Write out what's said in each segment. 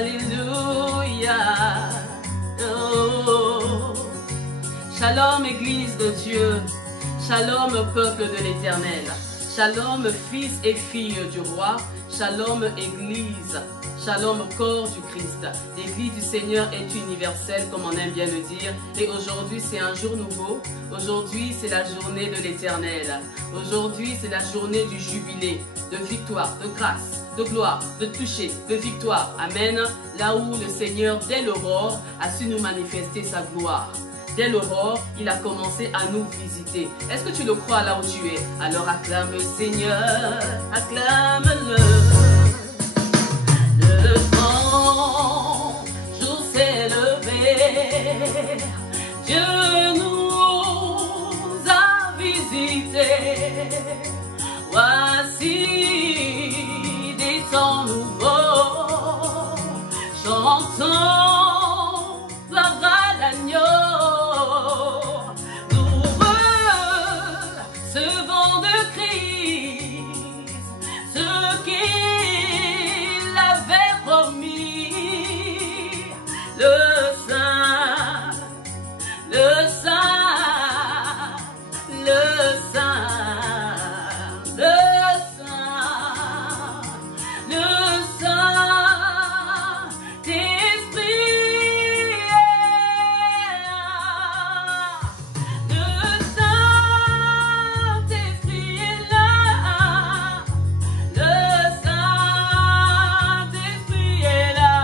Alléluia. Oh. Shalom, Église de Dieu. Shalom, peuple de l'Éternel. Shalom, fils et filles du roi. Shalom, Église. Shalom, corps du Christ. L'Église du Seigneur est universelle, comme on aime bien le dire. Et aujourd'hui, c'est un jour nouveau. Aujourd'hui, c'est la journée de l'Éternel. Aujourd'hui, c'est la journée du jubilé, de victoire, de grâce, de gloire, de toucher, de victoire. Amen. Là où le Seigneur, dès l'aurore, a su nous manifester sa gloire. Dès l'aurore, il a commencé à nous visiter. Est-ce que tu le crois là où tu es? Alors acclame le Seigneur, acclame-le. Le grand jour s'est levé, Dieu nous a visités. Voici des temps nouveaux, chantons gloire à l'agneau. Nous recevons de Christ ce qu'il avait promis, le Saint, le Saint, le Saint, le Saint, le Saint-Esprit est là. Le Saint-Esprit est là. Le Saint-Esprit est là.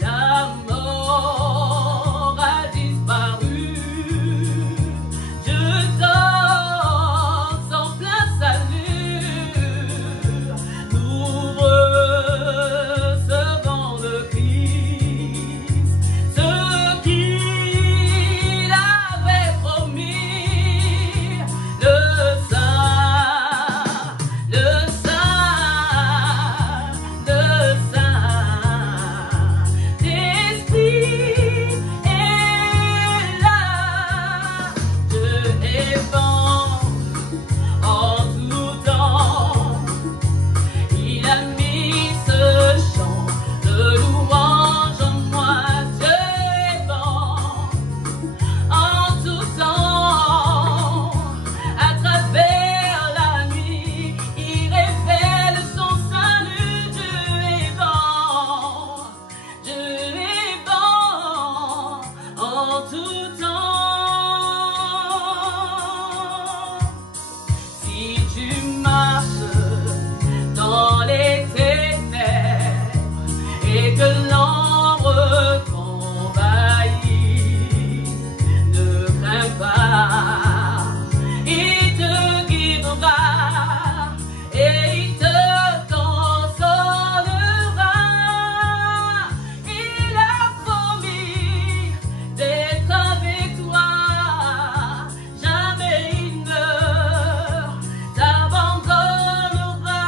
La mort a disparu. Je danse en plein salut. Nous recevons de Christ ce qu'il avait promis. Le Saint, le Saint, le Saint-Esprit est là. Dieu est bon en tout temps. Il a mis ce chant de louange en moi. Dieu est bon en tout temps. À travers la nuit, il révèle son salut. Dieu est bon. Dieu est bon en tout temps. Si tu marches dans les ténèbres et que l'ombre t'envahit, ne crains pas, il te guidera et il te consolera. Il a promis d'être avec toi, jamais il ne t'abandonnera.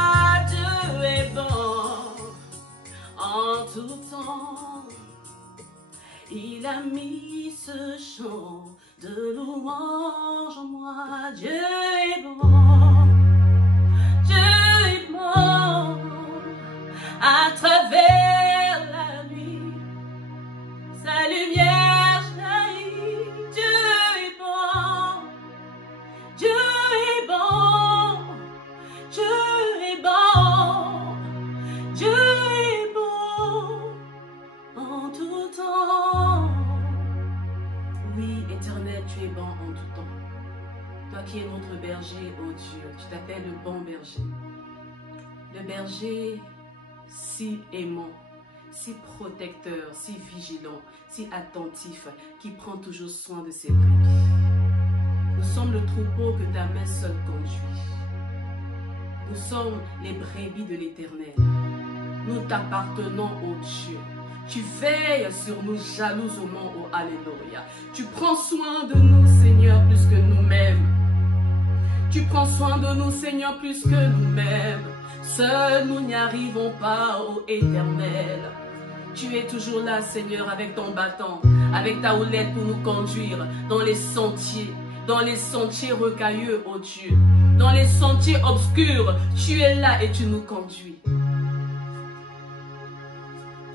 Dieu est bon en tout temps. Il a mis ce chant de louange en moi. Dieu est bon, Dieu est bon. À travers la nuit, sa lumière jaillit. Dieu est bon, Dieu est bon, Dieu est bon, Dieu est bon en tout temps. Oui, Éternel, tu es bon en tout temps. Toi qui es notre berger, ô Dieu, tu t'appelles le bon berger. Le berger si aimant, si protecteur, si vigilant, si attentif, qui prend toujours soin de ses brebis. Nous sommes le troupeau que ta main seule conduit. Nous sommes les brebis de l'Éternel. Nous t'appartenons, ô Dieu. Tu veilles sur nous jalousement, ô Alléluia. Tu prends soin de nous, Seigneur, plus que nous-mêmes. Tu prends soin de nous, Seigneur, plus que nous-mêmes. Seuls nous n'y arrivons pas, ô Éternel. Tu es toujours là, Seigneur, avec ton bâton, avec ta houlette pour nous conduire dans les sentiers rocailleux, ô Dieu. Dans les sentiers obscurs, tu es là et tu nous conduis.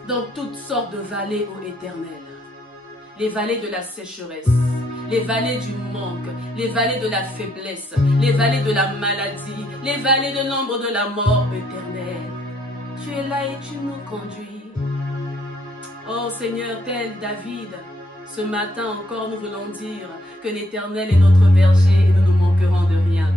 dans toutes sortes de vallées, ô Éternel. Les vallées de la sécheresse, les vallées du manque, les vallées de la faiblesse, les vallées de la maladie, les vallées de l'ombre de la mort, Éternel. Tu es là et tu nous conduis. Oh Seigneur, tel David, ce matin encore nous voulons dire que l'Éternel est notre berger et nous ne manquerons de rien.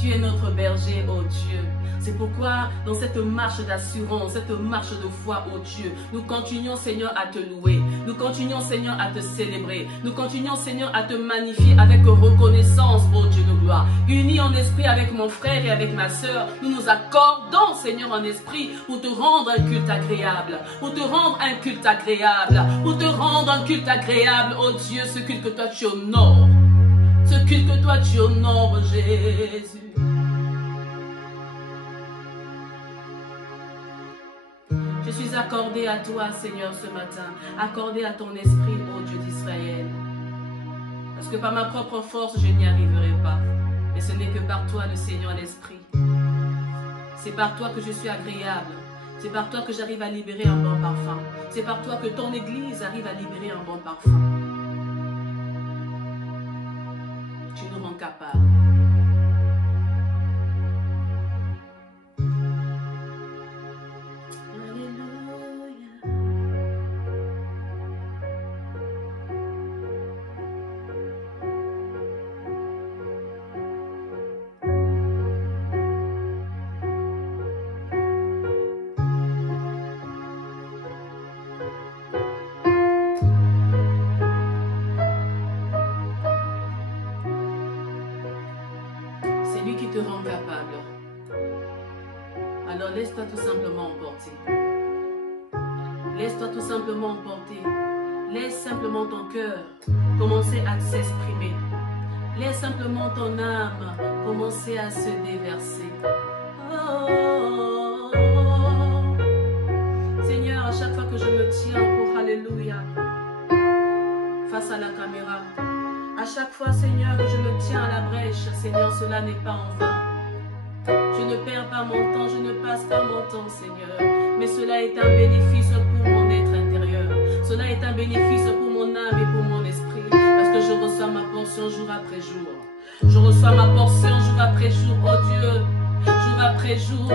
Tu es notre berger, oh Dieu. C'est pourquoi, dans cette marche d'assurance, cette marche de foi, oh Dieu, nous continuons, Seigneur, à te louer. Nous continuons, Seigneur, à te célébrer. Nous continuons, Seigneur, à te magnifier avec reconnaissance, oh Dieu de gloire. Unis en esprit avec mon frère et avec ma sœur, nous nous accordons, Seigneur, en esprit, pour te rendre un culte agréable. Pour te rendre un culte agréable. Pour te rendre un culte agréable, oh Dieu, ce culte que toi tu honores. Ce culte que toi tu honores, Jésus. Je suis accordé à toi, Seigneur, ce matin. Accordé à ton esprit, ô Dieu d'Israël. Parce que par ma propre force, je n'y arriverai pas. Mais ce n'est que par toi, le Seigneur, l'Esprit. C'est par toi que je suis agréable. C'est par toi que j'arrive à libérer un bon parfum. C'est par toi que ton Église arrive à libérer un bon parfum. Tu nous rends capables. Te rend capable. Alors laisse-toi tout simplement emporter. Laisse-toi tout simplement emporter. Laisse simplement ton cœur commencer à s'exprimer. Laisse simplement ton âme commencer à se déverser. Oh. Seigneur, à chaque fois que je me tiens pour Alléluia face à la caméra, à chaque fois, Seigneur, que je me tiens à la brèche, Seigneur, cela n'est pas en vain. Je ne perds pas mon temps, je ne passe pas mon temps, Seigneur. Mais cela est un bénéfice pour mon être intérieur. Cela est un bénéfice pour mon âme et pour mon esprit. Parce que je reçois ma portion jour après jour. Je reçois ma portion jour après jour, oh Dieu, jour après jour.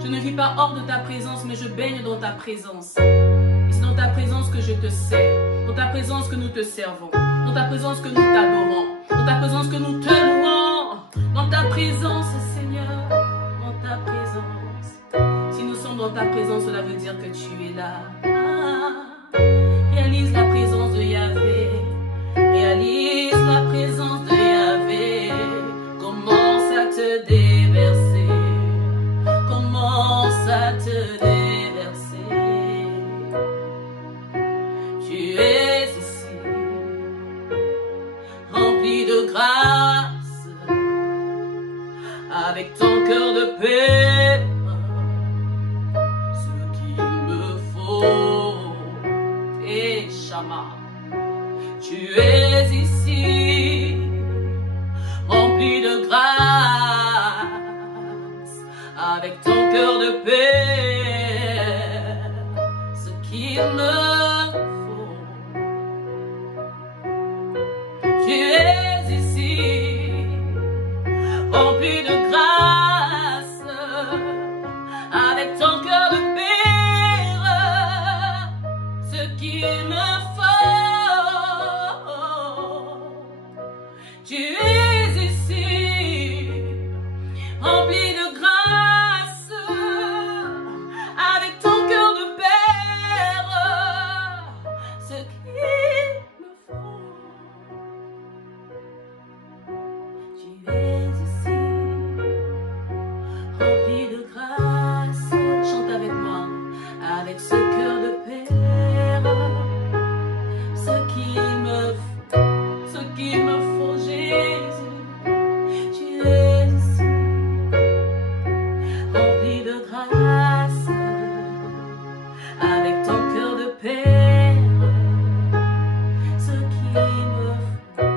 Je ne vis pas hors de ta présence, mais je baigne dans ta présence. Et c'est dans ta présence que je te sers, dans ta présence que nous te servons. Dans ta présence que nous t'adorons, dans ta présence que nous te louons, dans ta présence, Seigneur, dans ta présence. Si nous sommes dans ta présence, cela veut dire que tu es là. Réalise la présence de Yahvé, réalise la présence de Yahvé. Commence à te déverser, commence à te déverser. Tu es ici, rempli de grâce, avec ton cœur de paix, ce qu'il me faut. Et Shama, tu es ici, rempli de grâce, avec ton cœur de paix, ce qu'il me faut. Tu es ici, rempli de grâce, avec ton cœur de pierre, ce qu'il me faut. Tu es ici, rempli de grâce, avec ton cœur de père, ce qu'il me faut. Tu es ici, rempli de grâce. Chante avec moi, avec ce cœur de père, ce qu'il me faut, Jésus. Tu es ici, rempli de grâce, avec ton cœur de père, ce qu'il me faut.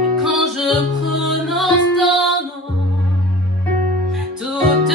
Et quand je prononce ton nom, tout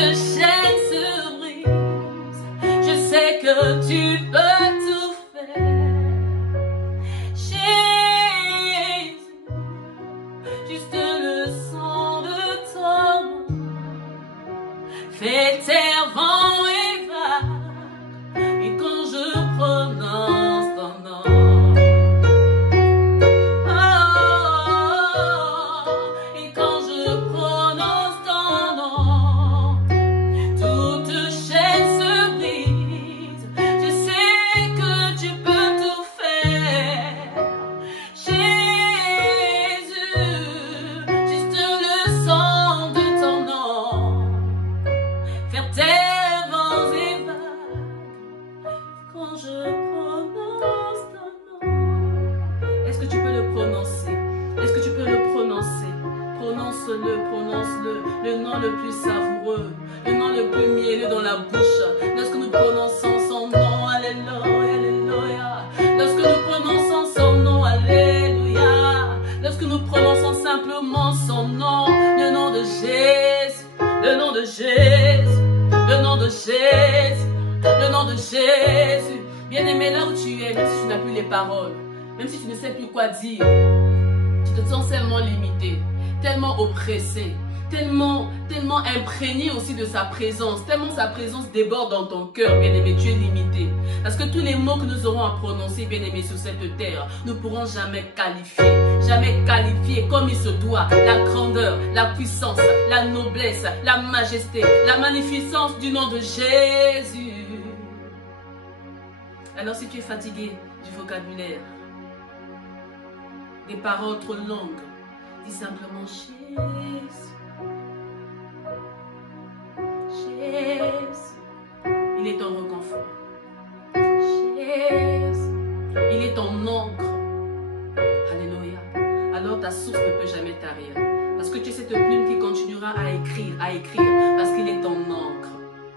prononce-le, le nom le plus savoureux, le nom le plus mielleux dans la bouche. Lorsque nous prononçons son nom, alléluia, alléluia. Lorsque nous prononçons son nom, alléluia. Lorsque nous prononçons simplement son nom, le nom de Jésus, le nom de Jésus, le nom de Jésus, le nom de Jésus. Bien-aimé, là où tu es, même si tu n'as plus les paroles, même si tu ne sais plus quoi dire, tu te sens tellement limité, tellement oppressé, tellement imprégné aussi de sa présence, tellement sa présence déborde dans ton cœur, bien-aimé, tu es limité. Parce que tous les mots que nous aurons à prononcer, bien-aimé, sur cette terre, nous ne pourrons jamais qualifier comme il se doit la grandeur, la puissance, la noblesse, la majesté, la magnificence du nom de Jésus. Alors si tu es fatigué du vocabulaire, des paroles trop longues, dis simplement Jésus. Jésus, il est ton réconfort. Jésus, il est ton encre. Alléluia. Alors ta source ne peut jamais tarir. Parce que tu es cette plume qui continuera à écrire, parce qu'il est ton encre.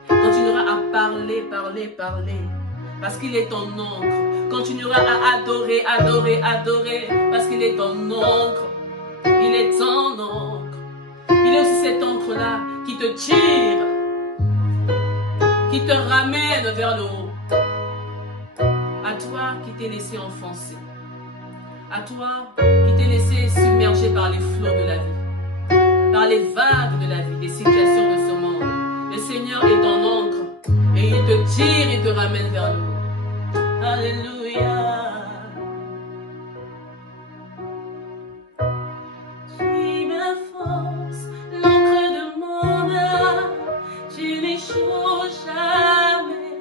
Continuera à parler. Parce qu'il est ton encre. Continuera à adorer, parce qu'il est ton encre. Il est ton encre. Il est aussi cette encre-là qui te tire, qui te ramène vers le haut. À toi qui t'es laissé enfoncer. À toi qui t'es laissé submerger par les flots de la vie, par les vagues de la vie, des situations de ce monde. Le Seigneur est ton encre et il te tire et te ramène vers le haut. Alléluia. Tu me forces, l'encre de mon âme, tu n'échoues jamais.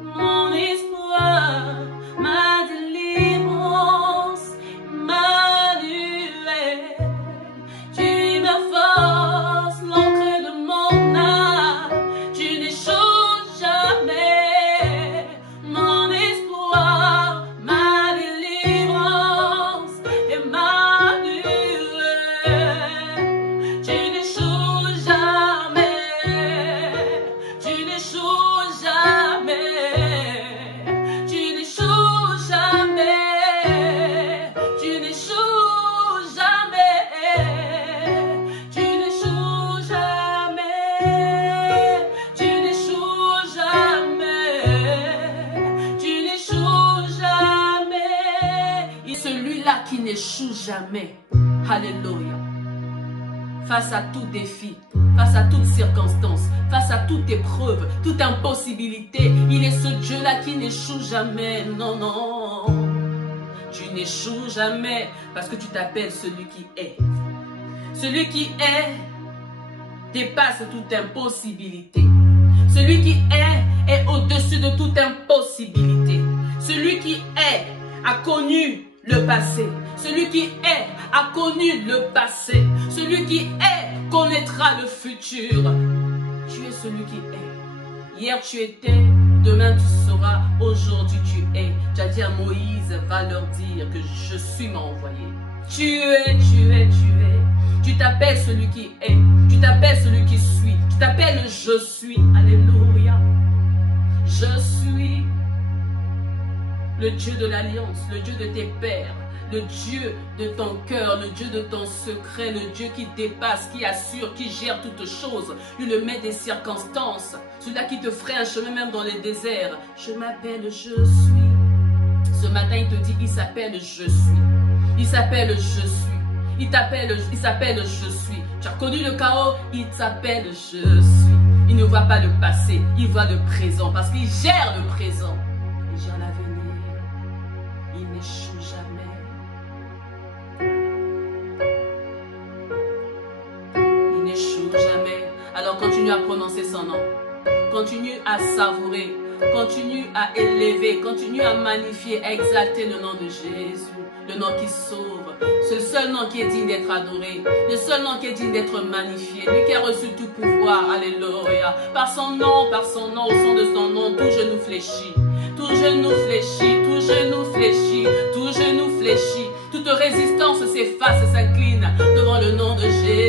Mon espoir, ma délivrance, Emmanuel. Tu me forces, l'encre de mon âme, tu n'échoues jamais. N'échoue jamais. Alléluia. Face à tout défi, face à toute circonstance, face à toute épreuve, toute impossibilité, il est ce Dieu-là qui n'échoue jamais. Non, non. Tu n'échoues jamais parce que tu t'appelles celui qui est. Celui qui est dépasse toute impossibilité. Celui qui est au-dessus de toute impossibilité. Celui qui est a connu le passé. Celui qui est a connu le passé. Celui qui est connaîtra le futur. Tu es celui qui est. Hier tu étais, demain tu seras, aujourd'hui tu es. Tu as dit à Moïse, va leur dire que je suis m'a envoyé. Tu es. Tu t'appelles celui qui est. Tu t'appelles celui qui suit. Tu t'appelles je suis. Alléluia. Je suis le Dieu de l'alliance, le Dieu de tes pères, le Dieu de ton cœur, le Dieu de ton secret, le Dieu qui dépasse, qui assure, qui gère toutes choses, lui le maître des circonstances, celui-là qui te ferait un chemin même dans les déserts. Je m'appelle je suis. Ce matin il te dit, il s'appelle je suis. Il s'appelle je suis. Il s'appelle je suis. Tu as connu le chaos, il s'appelle je suis. Il ne voit pas le passé, il voit le présent parce qu'il gère le présent. Il gère l'avenir. Il n'échoue jamais. Il n'échoue jamais. Alors continue à prononcer son nom. Continue à savourer. Continue à élever. Continue à magnifier, à exalter le nom de Jésus. Le nom qui sauve. C'est le seul nom qui est digne d'être adoré. Le seul nom qui est digne d'être magnifié. Lui qui a reçu tout pouvoir. Alléluia. Par son nom, au son de son nom, tout genou fléchit. Tout genou fléchit, tout genou fléchit, tout genou fléchit. Toute résistance s'efface et s'incline devant le nom de Jésus.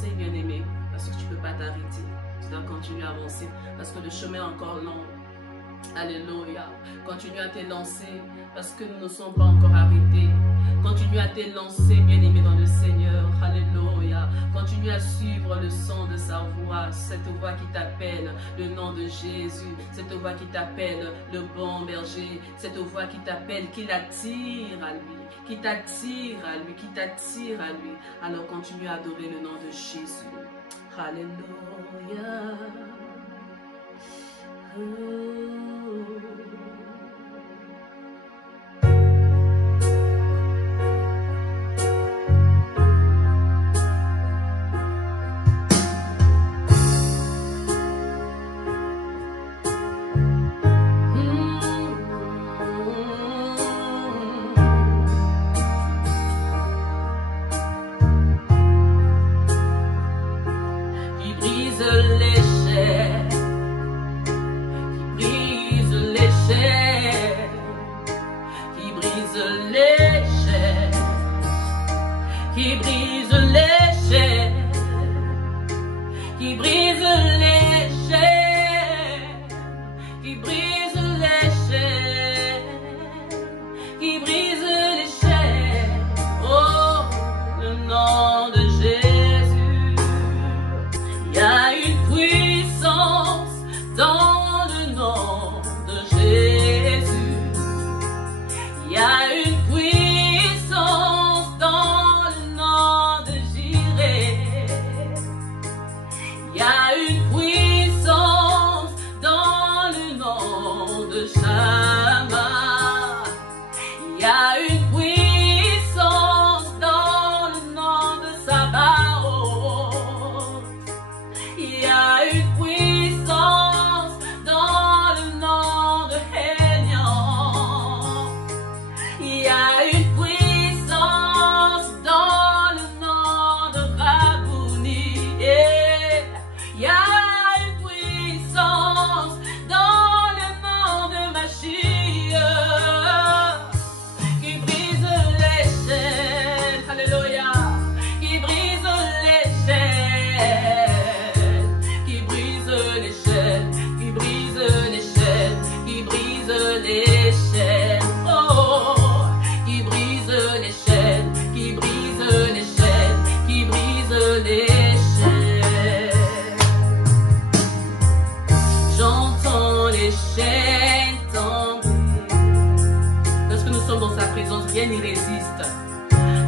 avancer, bien-aimé, parce que tu ne peux pas t'arrêter. Tu dois continuer à avancer, parce que le chemin est encore long. Alléluia. Continue à te lancer, parce que nous ne sommes pas encore arrêtés. Continue à te lancer, bien-aimé, dans le Seigneur. Alléluia. Continue à suivre le son de sa voix, cette voix qui t'appelle, le nom de Jésus, cette voix qui t'appelle, le bon berger, cette voix qui t'appelle, qui l'attire à lui, qui t'attire à lui, qui t'attire à lui. Alors continue à adorer le nom de Jésus. Alléluia. Rien n'y résiste.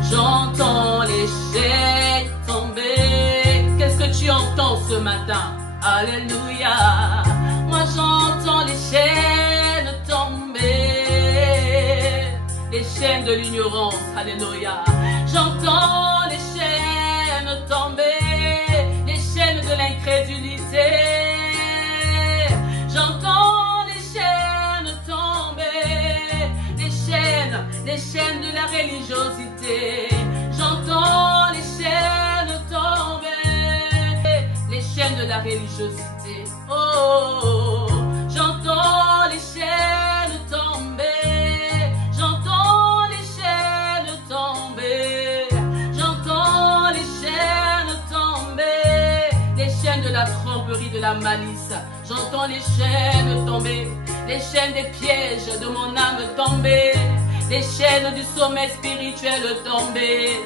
J'entends les chaînes tomber. Qu'est-ce que tu entends ce matin? Alléluia. Moi j'entends les chaînes tomber. Les chaînes de l'ignorance. Alléluia. J'entends les chaînes tomber. Les chaînes de l'incrédulité. J'entends les chaînes tomber. Les chaînes de la religiosité. J'entends les chaînes tomber. Les chaînes de la religiosité. Oh, j'entends les chaînes tomber. J'entends les chaînes tomber. J'entends les chaînes tomber. Les chaînes de la tromperie, de la malice. J'entends les chaînes tomber. Les chaînes des pièges de mon âme tomber. Les chaînes du sommeil spirituel tomber.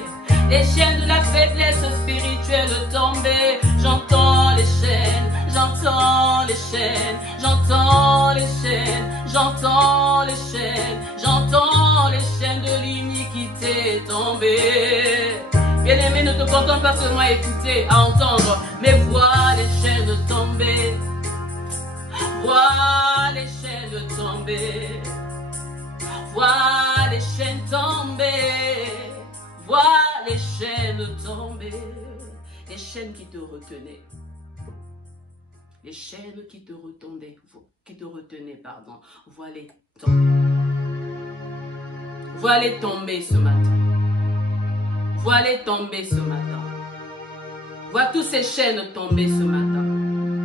Les chaînes de la faiblesse spirituelle tomber. J'entends les chaînes, j'entends les chaînes, j'entends les chaînes, j'entends les chaînes, j'entends les chaînes de l'iniquité tomber. Bien-aimé, ne te contente pas seulement à écouter, à entendre, mais vois les chaînes tomber. Vois les chaînes tomber. Vois les chaînes tomber. Vois les chaînes tomber. Les chaînes qui te retenaient. Les chaînes qui te retenaient, pardon. Vois-les tomber. Vois-les tomber ce matin. Vois-les tomber ce matin. Vois toutes ces chaînes tomber ce matin.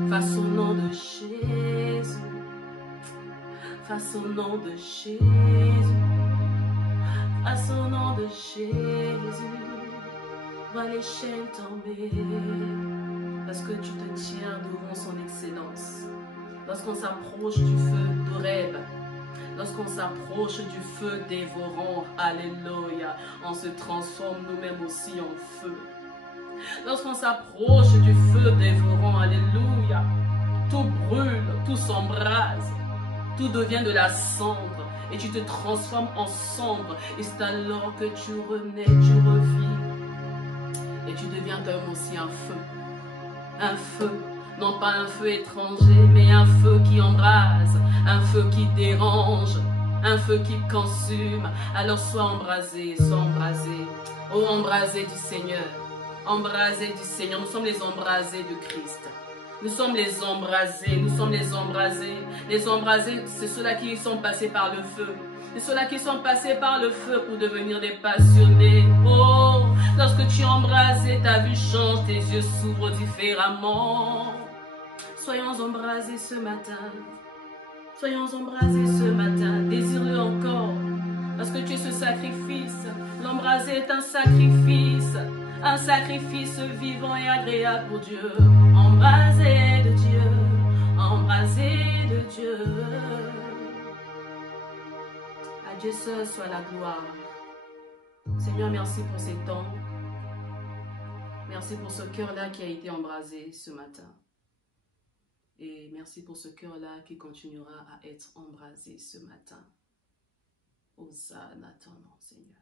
Face au nom de Jésus. Face au nom de Jésus. Face au nom de Jésus. vois les chaînes tomber, parce que tu te tiens devant son excellence. Lorsqu'on s'approche du feu d'Horeb, lorsqu'on s'approche du feu dévorant, alléluia, on se transforme nous-mêmes aussi en feu. Lorsqu'on s'approche du feu dévorant, alléluia, tout brûle, tout s'embrase, tout devient de la cendre et tu te transformes en cendre. Et c'est alors que tu renais, tu revis et tu deviens comme aussi un feu. Un feu, non pas un feu étranger, mais un feu qui embrase, un feu qui dérange, un feu qui consume. Alors sois embrasé, sois embrasé. Oh, embrasé du Seigneur, embrasé du Seigneur. Nous sommes les embrasés de Christ. Nous sommes les embrasés, nous sommes les embrasés. Les embrasés, c'est ceux-là qui sont passés par le feu. C'est ceux-là qui sont passés par le feu pour devenir des passionnés. Oh, lorsque tu es embrasé, ta vue change, tes yeux s'ouvrent différemment. Soyons embrasés ce matin. Soyons embrasés ce matin. Désire-le encore. Parce que tu es ce sacrifice. L'embrasé est un sacrifice. Un sacrifice vivant et agréable pour Dieu. Embrasé de Dieu. Embrasé de Dieu. À Dieu seul soit la gloire. Seigneur, merci pour ces temps. Merci pour ce cœur-là qui a été embrasé ce matin. Et merci pour ce cœur-là qui continuera à être embrasé ce matin. Hosanna ton nom, Seigneur.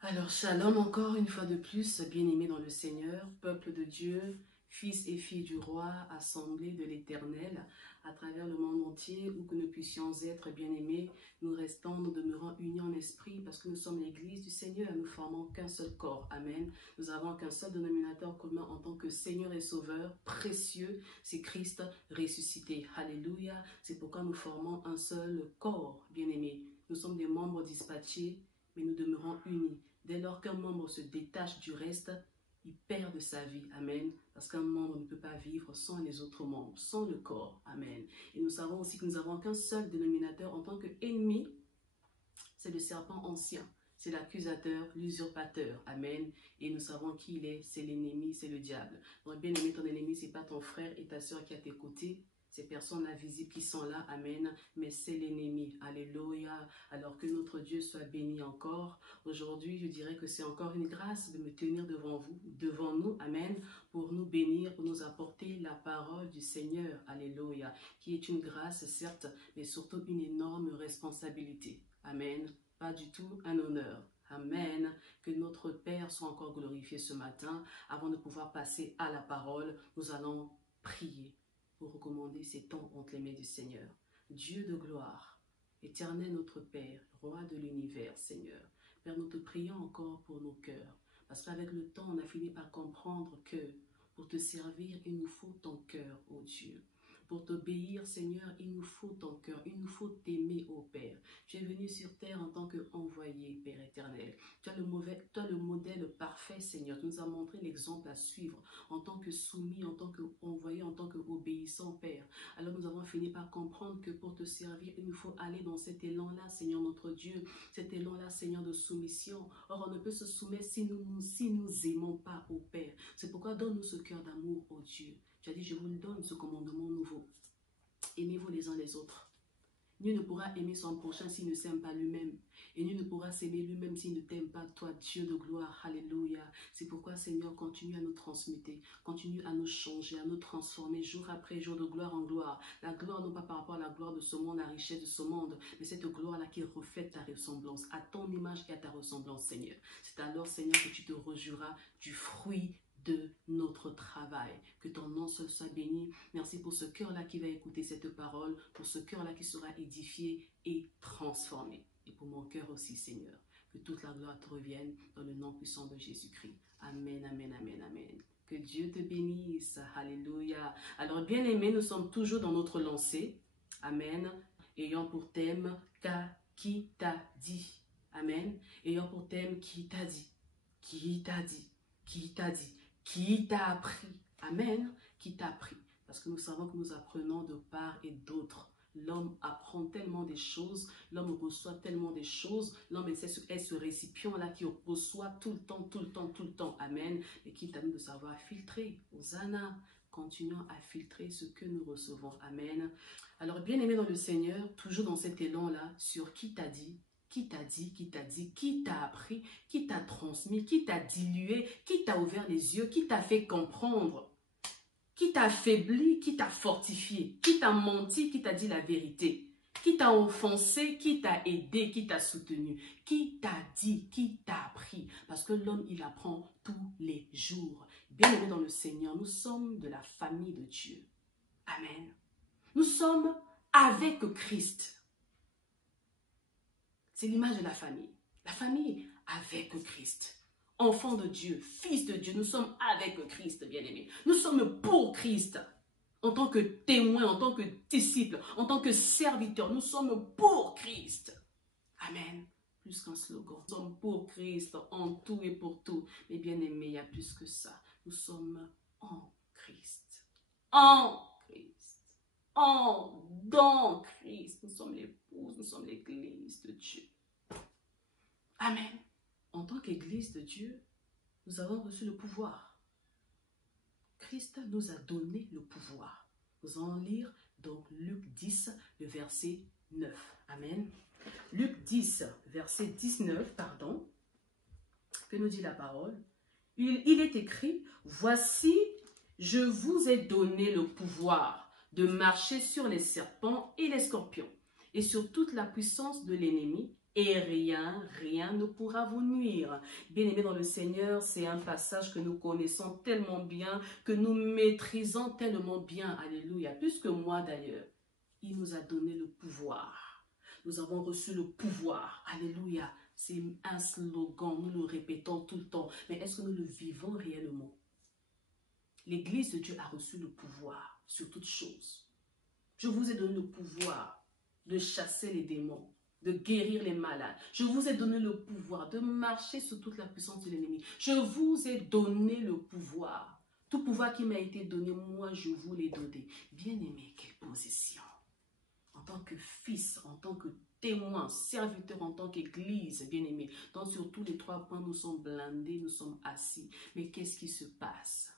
Alors, shalom encore une fois de plus, bien-aimés dans le Seigneur, peuple de Dieu, fils et filles du roi, assemblés de l'Éternel, à travers le monde entier, où que nous puissions être bien-aimés, nous restons, nous demeurons unis en esprit, parce que nous sommes l'Église du Seigneur, nous formons qu'un seul corps. Amen. Nous avons qu'un seul dénominateur commun en tant que Seigneur et Sauveur, précieux, c'est Christ ressuscité. Alléluia. C'est pourquoi nous formons un seul corps, bien-aimés. Nous sommes des membres dispatchés, mais nous demeurons unis. Dès lors qu'un membre se détache du reste, il perd de sa vie. Amen. Parce qu'un membre ne peut pas vivre sans les autres membres, sans le corps. Amen. Et nous savons aussi que nous n'avons qu'un seul dénominateur en tant qu'ennemi, c'est le serpent ancien. C'est l'accusateur, l'usurpateur. Amen. Et nous savons qui il est. C'est l'ennemi, c'est le diable. Donc, bien aimé, ton ennemi, ce n'est pas ton frère et ta soeur qui est à tes côtés. Ces personnes invisibles qui sont là, amen, mais c'est l'ennemi, alléluia, alors que notre Dieu soit béni encore. Aujourd'hui, je dirais que c'est encore une grâce de me tenir devant vous, devant nous, amen, pour nous bénir, pour nous apporter la parole du Seigneur, alléluia, qui est une grâce, certes, mais surtout une énorme responsabilité, amen, pas du tout un honneur. Amen. Que notre Père soit encore glorifié ce matin. Avant de pouvoir passer à la parole, nous allons prier pour recommander ces temps entre les mains du Seigneur. Dieu de gloire, éternel notre Père, roi de l'univers, Seigneur. Père, nous te prions encore pour nos cœurs, parce qu'avec le temps, on a fini par comprendre que pour te servir, il nous faut ton cœur, ô Dieu. Pour t'obéir, Seigneur, il nous faut ton cœur, il nous faut t'aimer, ô Père. Tu es venu sur terre en tant qu'envoyé, Père éternel. Tu as le modèle parfait, Seigneur. Tu nous as montré l'exemple à suivre en tant que soumis, en tant qu'envoyé, en tant qu'obéissant, Père. Alors nous avons fini par comprendre que pour te servir, il nous faut aller dans cet élan-là, Seigneur notre Dieu, cet élan-là, Seigneur, de soumission. Or, on ne peut se soumettre si nous aimons pas, ô Père. C'est pourquoi donne-nous ce cœur d'amour, ô Dieu. Tu as dit, je vous donne ce commandement nouveau. Aimez-vous les uns les autres. Nul ne pourra aimer son prochain s'il ne s'aime pas lui-même. Et nul ne pourra s'aimer lui-même s'il ne t'aime pas, toi, Dieu de gloire. Alléluia. C'est pourquoi, Seigneur, continue à nous transmuter, continue à nous changer, à nous transformer jour après jour de gloire en gloire. La gloire, non pas par rapport à la gloire de ce monde, la richesse de ce monde, mais cette gloire-là qui reflète ta ressemblance, à ton image et à ta ressemblance, Seigneur. C'est alors, Seigneur, que tu te réjouiras du fruit de notre travail. Que ton nom seul soit béni. Merci pour ce cœur-là qui va écouter cette parole, pour ce cœur-là qui sera édifié et transformé. Et pour mon cœur aussi, Seigneur. Que toute la gloire te revienne dans le nom puissant de Jésus-Christ. Amen, amen, amen, amen. Que Dieu te bénisse. Alléluia. Alors, bien aimés, nous sommes toujours dans notre lancée. Amen. Ayant pour thème, qui t'a dit. Amen. Ayant pour thème, qui t'a dit. Qui t'a dit. Qui t'a dit. Qui t'a appris? Amen. Qui t'a appris? Parce que nous savons que nous apprenons de part et d'autre. l'homme apprend tellement des choses, l'homme reçoit tellement des choses, l'homme est ce récipient-là qui reçoit tout le temps, tout le temps, tout le temps. Amen. Et qui t'a de savoir filtrer. Hosanna. Continuons à filtrer ce que nous recevons. Amen. Alors, bien aimé dans le Seigneur, toujours dans cet élan-là, sur qui t'a dit, qui t'a dit, qui t'a dit, qui t'a appris, qui t'a transmis, qui t'a dilué, qui t'a ouvert les yeux, qui t'a fait comprendre, qui t'a affaibli, qui t'a fortifié, qui t'a menti, qui t'a dit la vérité, qui t'a offensé, qui t'a aidé, qui t'a soutenu, qui t'a dit, qui t'a appris. Parce que l'homme, il apprend tous les jours. Bien-aimés dans le Seigneur, nous sommes de la famille de Dieu. Amen. Nous sommes avec Christ. C'est l'image de la famille. La famille avec Christ. Enfants de Dieu, fils de Dieu, nous sommes avec Christ, bien-aimés. Nous sommes pour Christ. En tant que témoins, en tant que disciples, en tant que serviteurs, nous sommes pour Christ. Amen. Plus qu'un slogan. Nous sommes pour Christ en tout et pour tout. Mais bien-aimés, il y a plus que ça. Nous sommes en Christ. En Christ. Dans Christ. Nous sommes l'épouse, nous sommes l'église de Dieu. Amen. En tant qu'église de Dieu, nous avons reçu le pouvoir. Christ nous a donné le pouvoir. Nous allons lire donc Luc 10, le verset 9. Amen. Luc 10, verset 19, pardon. Que nous dit la parole? Il est écrit, « Voici, je vous ai donné le pouvoir de marcher sur les serpents et les scorpions, et sur toute la puissance de l'ennemi, et rien ne pourra vous nuire. » Bien-aimés dans le Seigneur, c'est un passage que nous connaissons tellement bien, que nous maîtrisons tellement bien. Alléluia. Plus que moi d'ailleurs. Il nous a donné le pouvoir. Nous avons reçu le pouvoir. Alléluia. C'est un slogan, nous le répétons tout le temps. Mais est-ce que nous le vivons réellement? L'Église de Dieu a reçu le pouvoir sur toutes choses. Je vous ai donné le pouvoir de chasser les démons, de guérir les malades. Je vous ai donné le pouvoir de marcher sur toute la puissance de l'ennemi. Je vous ai donné le pouvoir. Tout pouvoir qui m'a été donné, moi je vous l'ai donné. Bien-aimé, quelle position! En tant que fils, en tant que témoin, serviteur, en tant qu'église, bien-aimé. Donc sur tous les 3 points, nous sommes blindés, nous sommes assis. Mais qu'est-ce qui se passe?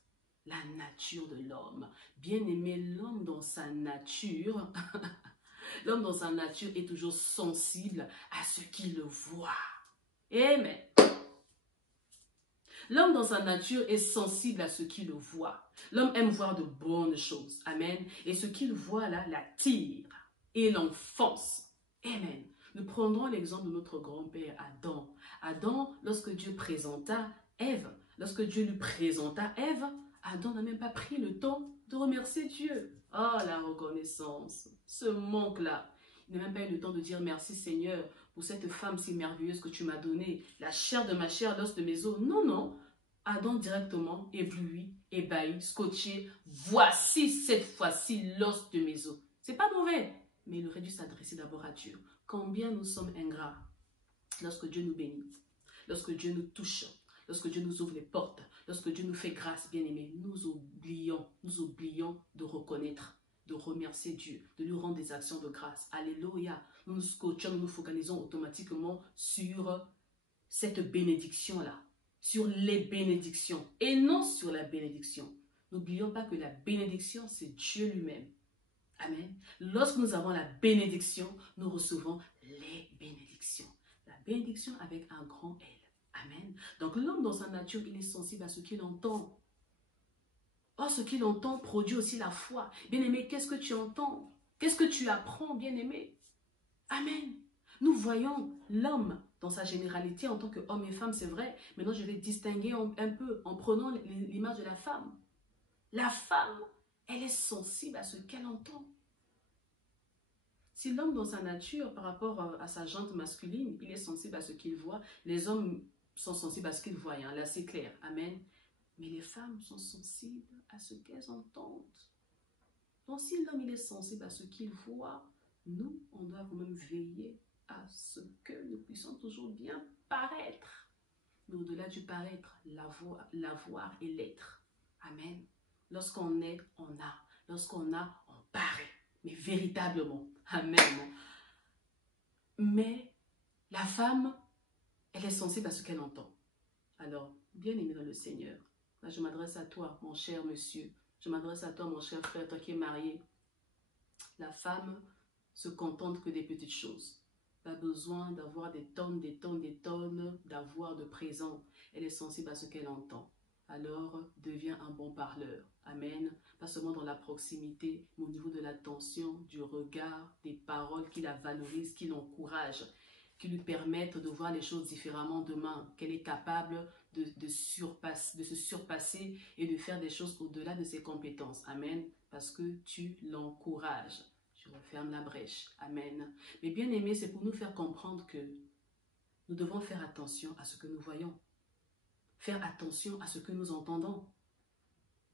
La nature de l'homme. Bien-aimé, l'homme dans sa nature... L'homme dans sa nature est toujours sensible à ce qu'il voit. Amen. L'homme dans sa nature est sensible à ce qu'il voit. L'homme aime voir de bonnes choses. Amen. Et ce qu'il voit là l'attire et l'enfonce. Amen. Nous prendrons l'exemple de notre grand-père Adam. Adam, lorsque Dieu présenta Ève, Adam n'a même pas pris le temps de remercier Dieu. Oh, la reconnaissance, ce manque-là. Il n'a même pas eu le temps de dire merci Seigneur pour cette femme si merveilleuse que tu m'as donnée, la chair de ma chair, l'os de mes os. Non, non. Adam directement, ébloui, ébahi, scotché. Voici cette fois-ci l'os de mes os. C'est pas mauvais, mais il aurait dû s'adresser d'abord à Dieu. Combien nous sommes ingrats lorsque Dieu nous bénit, lorsque Dieu nous touche, lorsque Dieu nous ouvre les portes, lorsque Dieu nous fait grâce, bien-aimés, nous oublions de reconnaître, de remercier Dieu, de lui rendre des actions de grâce. Alléluia. Nous nous scotchons, nous nous focalisons automatiquement sur cette bénédiction-là, sur les bénédictions et non sur la bénédiction. N'oublions pas que la bénédiction, c'est Dieu lui-même. Amen. Lorsque nous avons la bénédiction, nous recevons les bénédictions. La bénédiction avec un grand L. Amen. Donc l'homme dans sa nature, il est sensible à ce qu'il entend. Or, ce qu'il entend produit aussi la foi. Bien-aimé, qu'est-ce que tu entends? Qu'est-ce que tu apprends, bien-aimé? Amen. Nous voyons l'homme dans sa généralité en tant qu'homme et femme, c'est vrai. Maintenant, je vais distinguer un peu en prenant l'image de la femme. La femme, elle est sensible à ce qu'elle entend. Si l'homme dans sa nature, par rapport à sa jante masculine, il est sensible à ce qu'il voit, les hommes sont sensibles à ce qu'ils voient, hein, là c'est clair, amen. Mais les femmes sont sensibles à ce qu'elles entendent. Donc si l'homme il est sensible à ce qu'il voit, nous, on doit quand même veiller à ce que nous puissions toujours bien paraître. Mais au-delà du paraître, l'avoir et l'être. Amen. Lorsqu'on est, on a. Lorsqu'on a, on paraît. Mais véritablement. Amen. Mais la femme, elle est sensible à ce qu'elle entend. Alors, bien-aimé dans le Seigneur, là, je m'adresse à toi, mon cher monsieur. Je m'adresse à toi, mon cher frère, toi qui es marié. La femme se contente que des petites choses. Pas besoin d'avoir des tonnes d'avoir de présents. Elle est sensible à ce qu'elle entend. Alors, deviens un bon parleur. Amen. Pas seulement dans la proximité, mais au niveau de l'attention, du regard, des paroles qui la valorisent, qui l'encouragent, qui lui permettent de voir les choses différemment demain, qu'elle est capable de se surpasser et de faire des choses au-delà de ses compétences. Amen. Parce que tu l'encourages. Tu refermes la brèche. Amen. Mais bien aimé, c'est pour nous faire comprendre que nous devons faire attention à ce que nous voyons. Faire attention à ce que nous entendons.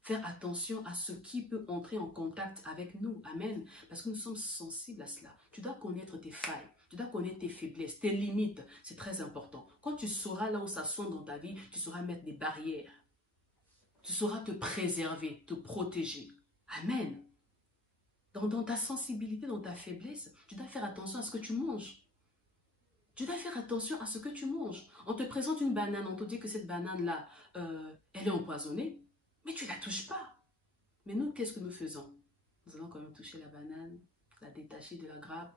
Faire attention à ce qui peut entrer en contact avec nous. Amen. Parce que nous sommes sensibles à cela. Tu dois connaître tes failles. Tu dois connaître tes faiblesses, tes limites. C'est très important. Quand tu sauras là où ça sonne dans ta vie, tu sauras mettre des barrières. Tu sauras te préserver, te protéger. Amen. Dans ta sensibilité, dans ta faiblesse, tu dois faire attention à ce que tu manges. Tu dois faire attention à ce que tu manges. On te présente une banane, on te dit que cette banane-là, elle est empoisonnée. Mais tu ne la touches pas. Mais nous, qu'est-ce que nous faisons? Nous allons quand même toucher la banane, la détacher de la grappe.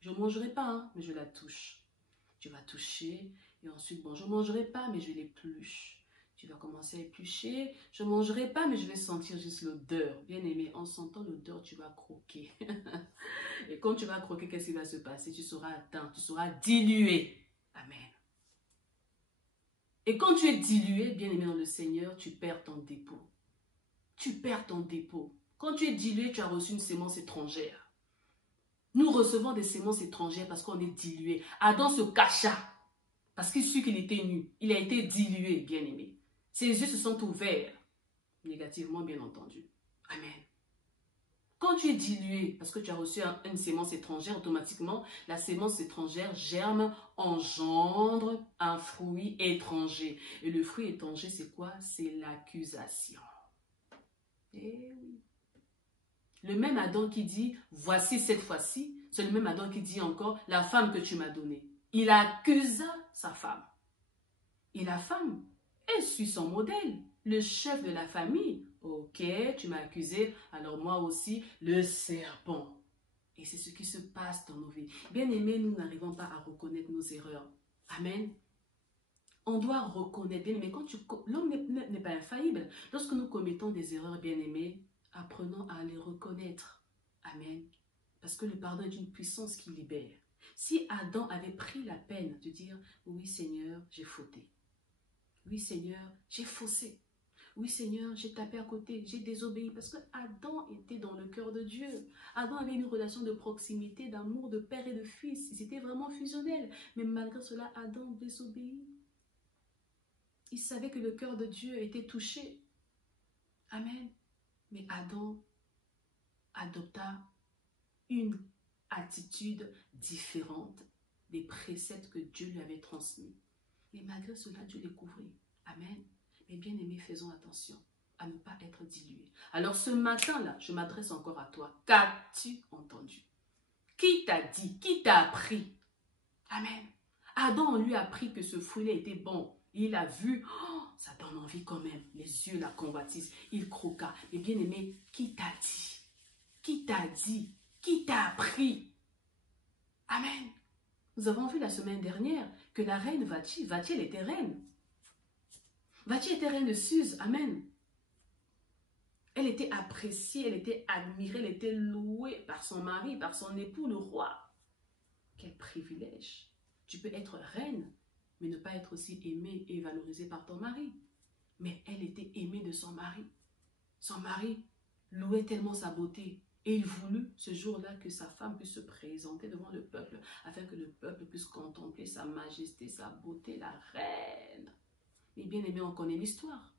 Je ne mangerai pas, hein, mais je la touche. Tu vas toucher et ensuite, bon, je ne mangerai pas, mais je l'épluche. Tu vas commencer à éplucher. Je ne mangerai pas, mais je vais sentir juste l'odeur. Bien aimé, en sentant l'odeur, tu vas croquer. Et quand tu vas croquer, qu'est-ce qui va se passer? Tu seras atteint, tu seras dilué. Amen. Et quand tu es dilué, bien aimé dans le Seigneur, tu perds ton dépôt. Tu perds ton dépôt. Quand tu es dilué, tu as reçu une sémence étrangère. Nous recevons des sémences étrangères parce qu'on est dilué. Adam se cacha parce qu'il sut qu'il était nu. Il a été dilué, bien aimé. Ses yeux se sont ouverts, négativement bien entendu. Amen. Quand tu es dilué, parce que tu as reçu une sémence étrangère, automatiquement, la sémence étrangère germe, engendre un fruit étranger. Et le fruit étranger, c'est quoi? C'est l'accusation. Eh oui. Le même Adam qui dit, voici cette fois-ci, c'est le même Adam qui dit encore, la femme que tu m'as donnée. Il accusa sa femme. Et la femme, elle suit son modèle, le chef de la famille. Ok, tu m'as accusé, alors moi aussi, le serpent. Et c'est ce qui se passe dans nos vies. Bien aimés, nous n'arrivons pas à reconnaître nos erreurs. Amen. On doit reconnaître, bien aimé, l'homme n'est pas infaillible. Lorsque nous commettons des erreurs, bien aimés, apprenons à les reconnaître. Amen. Parce que le pardon est une puissance qui libère. Si Adam avait pris la peine de dire, oui Seigneur, j'ai fauté. Oui Seigneur, j'ai faussé. Oui Seigneur, j'ai tapé à côté, j'ai désobéi. Parce que Adam était dans le cœur de Dieu. Adam avait une relation de proximité, d'amour, de père et de fils. Ils étaient vraiment fusionnels. Mais malgré cela, Adam désobéit. Il savait que le cœur de Dieu était touché. Amen. Mais Adam adopta une attitude différente des préceptes que Dieu lui avait transmis. Et malgré cela, Dieu les couvrit. Amen. Mais bien aimés, faisons attention à ne pas être dilués. Alors ce matin-là, je m'adresse encore à toi. Qu'as-tu entendu? Qui t'a dit? Qui t'a appris? Amen. Adam lui a appris que ce fruit-là était bon. Il a vu, oh, ça donne envie quand même. Les yeux la convoitisent. Il croqua. Mais bien aimé, qui t'a dit? Qui t'a dit? Qui t'a appris? Amen. Nous avons vu la semaine dernière que la reine Vati, elle était reine. Vati était reine de Suse. Amen. Elle était appréciée, elle était admirée, elle était louée par son mari, par son époux, le roi. Quel privilège. Tu peux être reine, mais ne pas être aussi aimée et valorisée par ton mari. Mais elle était aimée de son mari. Son mari louait tellement sa beauté. Et il voulut ce jour-là que sa femme puisse se présenter devant le peuple, afin que le peuple puisse contempler sa majesté, sa beauté, la reine. Mais bien aimé, on connaît l'histoire.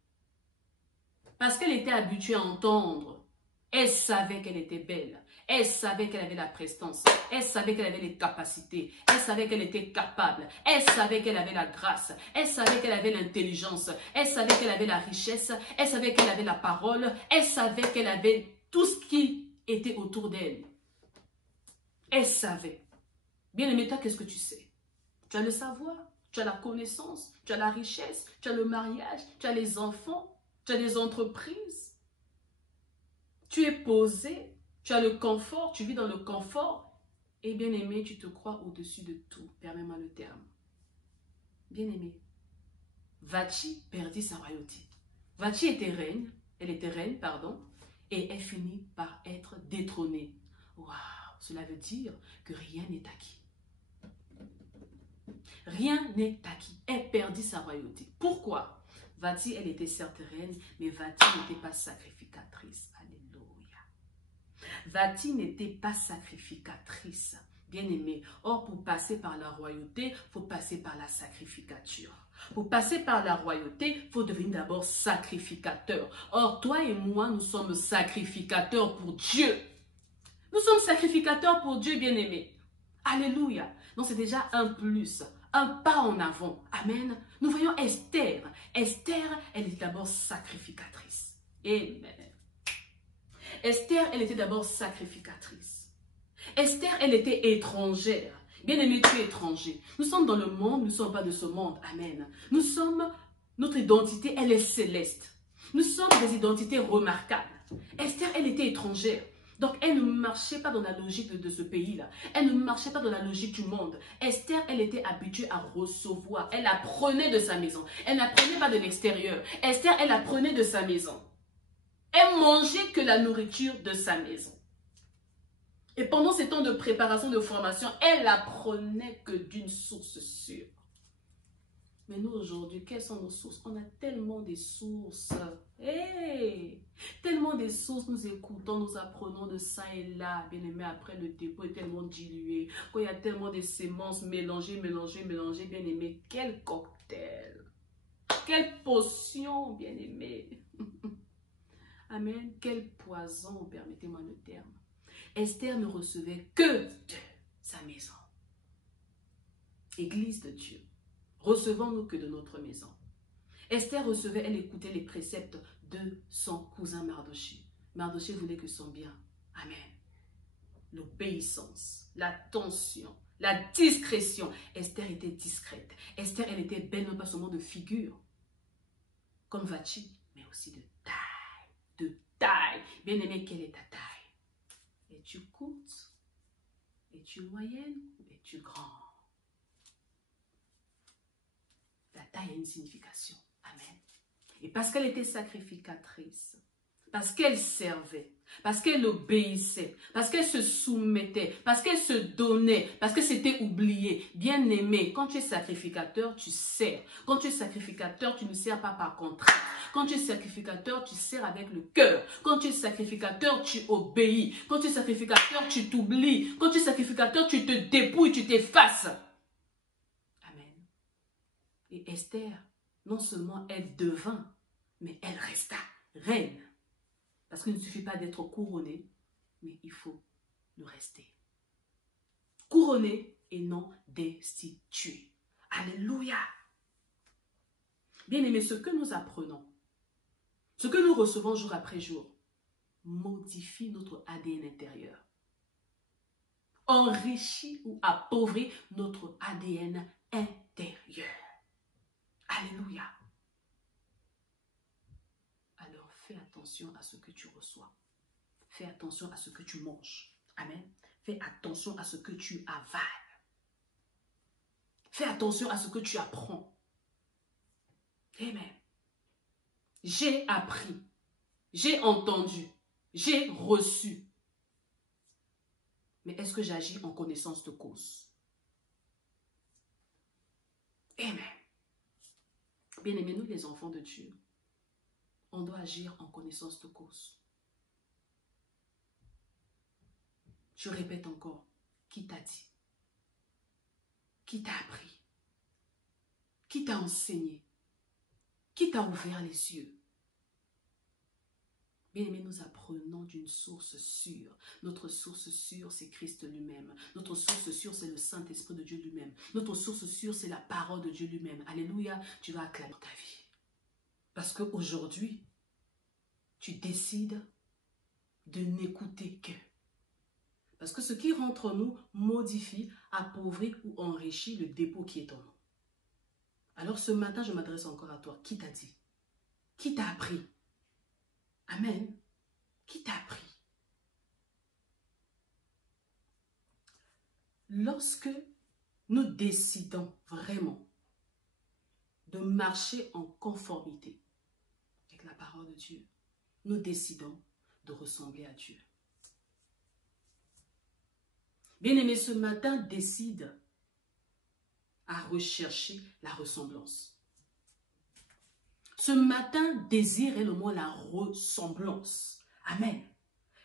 Parce qu'elle était habituée à entendre. Elle savait qu'elle était belle. Elle savait qu'elle avait la prestance. Elle savait qu'elle avait les capacités. Elle savait qu'elle était capable. Elle savait qu'elle avait la grâce. Elle savait qu'elle avait l'intelligence. Elle savait qu'elle avait la richesse. Elle savait qu'elle avait la parole. Elle savait qu'elle avait tout ce qui était autour d'elle. Elle savait. Bien-aimé, toi, qu'est-ce que tu sais? Tu as le savoir, tu as la connaissance, tu as la richesse, tu as le mariage, tu as les enfants, tu as des entreprises. Tu es posé, tu as le confort, tu vis dans le confort. Et bien-aimé, tu te crois au-dessus de tout. Permets-moi le terme. Bien-aimé, Vati perdit sa royauté. Vati était reine, pardon, et elle finit par être détrônée. Waouh, cela veut dire que rien n'est acquis. Rien n'est acquis. Elle perdit sa royauté. Pourquoi? Vati, elle était certes reine, mais Vati n'était pas sacrificatrice. Alléluia. Vati n'était pas sacrificatrice. Bien-aimé. Or, pour passer par la royauté, il faut passer par la sacrificature. Pour passer par la royauté, il faut devenir d'abord sacrificateur. Or, toi et moi, nous sommes sacrificateurs pour Dieu. Nous sommes sacrificateurs pour Dieu, bien-aimé. Alléluia. Donc, c'est déjà un plus, un pas en avant. Amen. Nous voyons Esther. Esther, elle est d'abord sacrificatrice. Amen. Esther, elle était d'abord sacrificatrice. Esther, elle était étrangère. Bien-aimé, tu es étranger. Nous sommes dans le monde, nous ne sommes pas de ce monde. Amen. Nous sommes, notre identité, elle est céleste. Nous sommes des identités remarquables. Esther, elle était étrangère. Donc, elle ne marchait pas dans la logique de ce pays-là. Elle ne marchait pas dans la logique du monde. Esther, elle était habituée à recevoir. Elle apprenait de sa maison. Elle n'apprenait pas de l'extérieur. Esther, elle apprenait de sa maison. Elle mangeait que la nourriture de sa maison. Et pendant ces temps de préparation, de formation, elle apprenait que d'une source sûre. Mais nous, aujourd'hui, quelles sont nos sources? On a tellement de sources. Hey! Tellement de sources, nous écoutons, nous apprenons de ça et là. Bien aimé, après le dépôt est tellement dilué. Quand il y a tellement de sémences mélangées, bien aimé, quel cocktail! Quelle potion, bien aimé! Amen. Quel poison, permettez-moi le terme. Esther ne recevait que de sa maison. Église de Dieu. Recevons-nous que de notre maison. Esther recevait, elle écoutait les préceptes de son cousin Mardoché. Mardoché voulait que son bien. Amen. L'obéissance, l'attention, la discrétion. Esther était discrète. Esther, elle était belle, non pas seulement de figure, comme Vati, mais aussi de taille. De taille. Bien-aimé, quelle est ta taille? Es-tu courte? Es-tu moyenne? Ou es-tu grand? La taille a une signification. Amen. Et parce qu'elle était sacrificatrice, parce qu'elle servait, parce qu'elle obéissait, parce qu'elle se soumettait, parce qu'elle se donnait, parce que c'était oublié. Bien aimé, quand tu es sacrificateur, tu sers. Quand tu es sacrificateur, tu ne sers pas par contrainte. Quand tu es sacrificateur, tu sers avec le cœur. Quand tu es sacrificateur, tu obéis. Quand tu es sacrificateur, tu t'oublies. Quand tu es sacrificateur, tu te dépouilles, tu t'effaces. Amen. Et Esther, non seulement elle devint, mais elle resta reine. Parce qu'il ne suffit pas d'être couronné, mais il faut le rester. Couronné et non destitué. Alléluia. Bien aimé, ce que nous apprenons, ce que nous recevons jour après jour, modifie notre ADN intérieur. Enrichit ou appauvrit notre ADN intérieur. Alléluia. Alors, fais attention à ce que tu reçois. Fais attention à ce que tu manges. Amen. Fais attention à ce que tu avales. Fais attention à ce que tu apprends. Amen. J'ai appris. J'ai entendu. J'ai reçu. Mais est-ce que j'agis en connaissance de cause? Amen. Bien-aimés, nous les enfants de Dieu, on doit agir en connaissance de cause. Je répète encore, qui t'a dit? Qui t'a appris? Qui t'a enseigné? Qui t'a ouvert les yeux? Bien-aimés, nous apprenons d'une source sûre. Notre source sûre, c'est Christ lui-même. Notre source sûre, c'est le Saint-Esprit de Dieu lui-même. Notre source sûre, c'est la parole de Dieu lui-même. Alléluia, tu vas acclamer ta vie. Parce qu'aujourd'hui, tu décides de n'écouter que. Parce que ce qui rentre en nous modifie, appauvrit ou enrichit le dépôt qui est en nous. Alors ce matin, je m'adresse encore à toi. Qui t'a dit? Qui t'a appris? Amen. Qui t'a appris? Lorsque nous décidons vraiment de marcher en conformité avec la parole de Dieu, nous décidons de ressembler à Dieu. Bien-aimé, ce matin, décide à rechercher la ressemblance. Ce matin, désire réellement la ressemblance. Amen.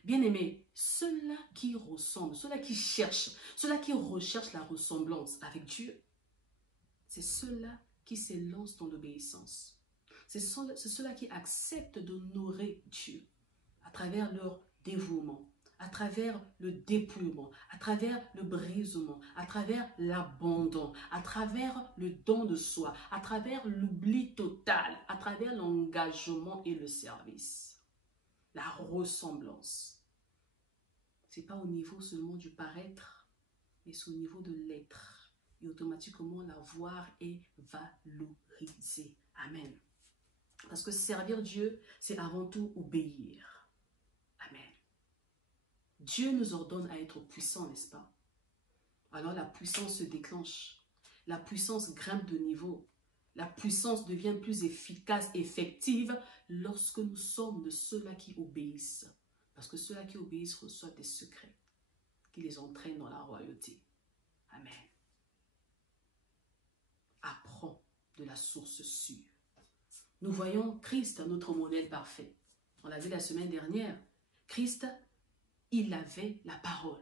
Bien-aimé, ceux-là qui ressemblent, ceux-là qui cherchent, ceux-là qui recherchent la ressemblance avec Dieu, c'est ceux-là qui s'élancent dans l'obéissance. C'est ceux-là qui acceptent d'honorer Dieu à travers leur dévouement, à travers le dépouillement, à travers le brisement, à travers l'abandon, à travers le don de soi, à travers l'oubli total, à travers l'engagement et le service. La ressemblance. Ce n'est pas au niveau seulement du paraître, mais c'est au niveau de l'être. Et automatiquement, la voir est valorisée. Amen. Parce que servir Dieu, c'est avant tout obéir. Amen. Dieu nous ordonne à être puissants, n'est-ce pas? Alors la puissance se déclenche. La puissance grimpe de niveau. La puissance devient plus efficace, effective, lorsque nous sommes de ceux-là qui obéissent. Parce que ceux-là qui obéissent reçoivent des secrets qui les entraînent dans la royauté. Amen. Apprends de la source sûre. Nous voyons Christ, notre modèle parfait. On l'a vu la semaine dernière. Christ, il avait la parole.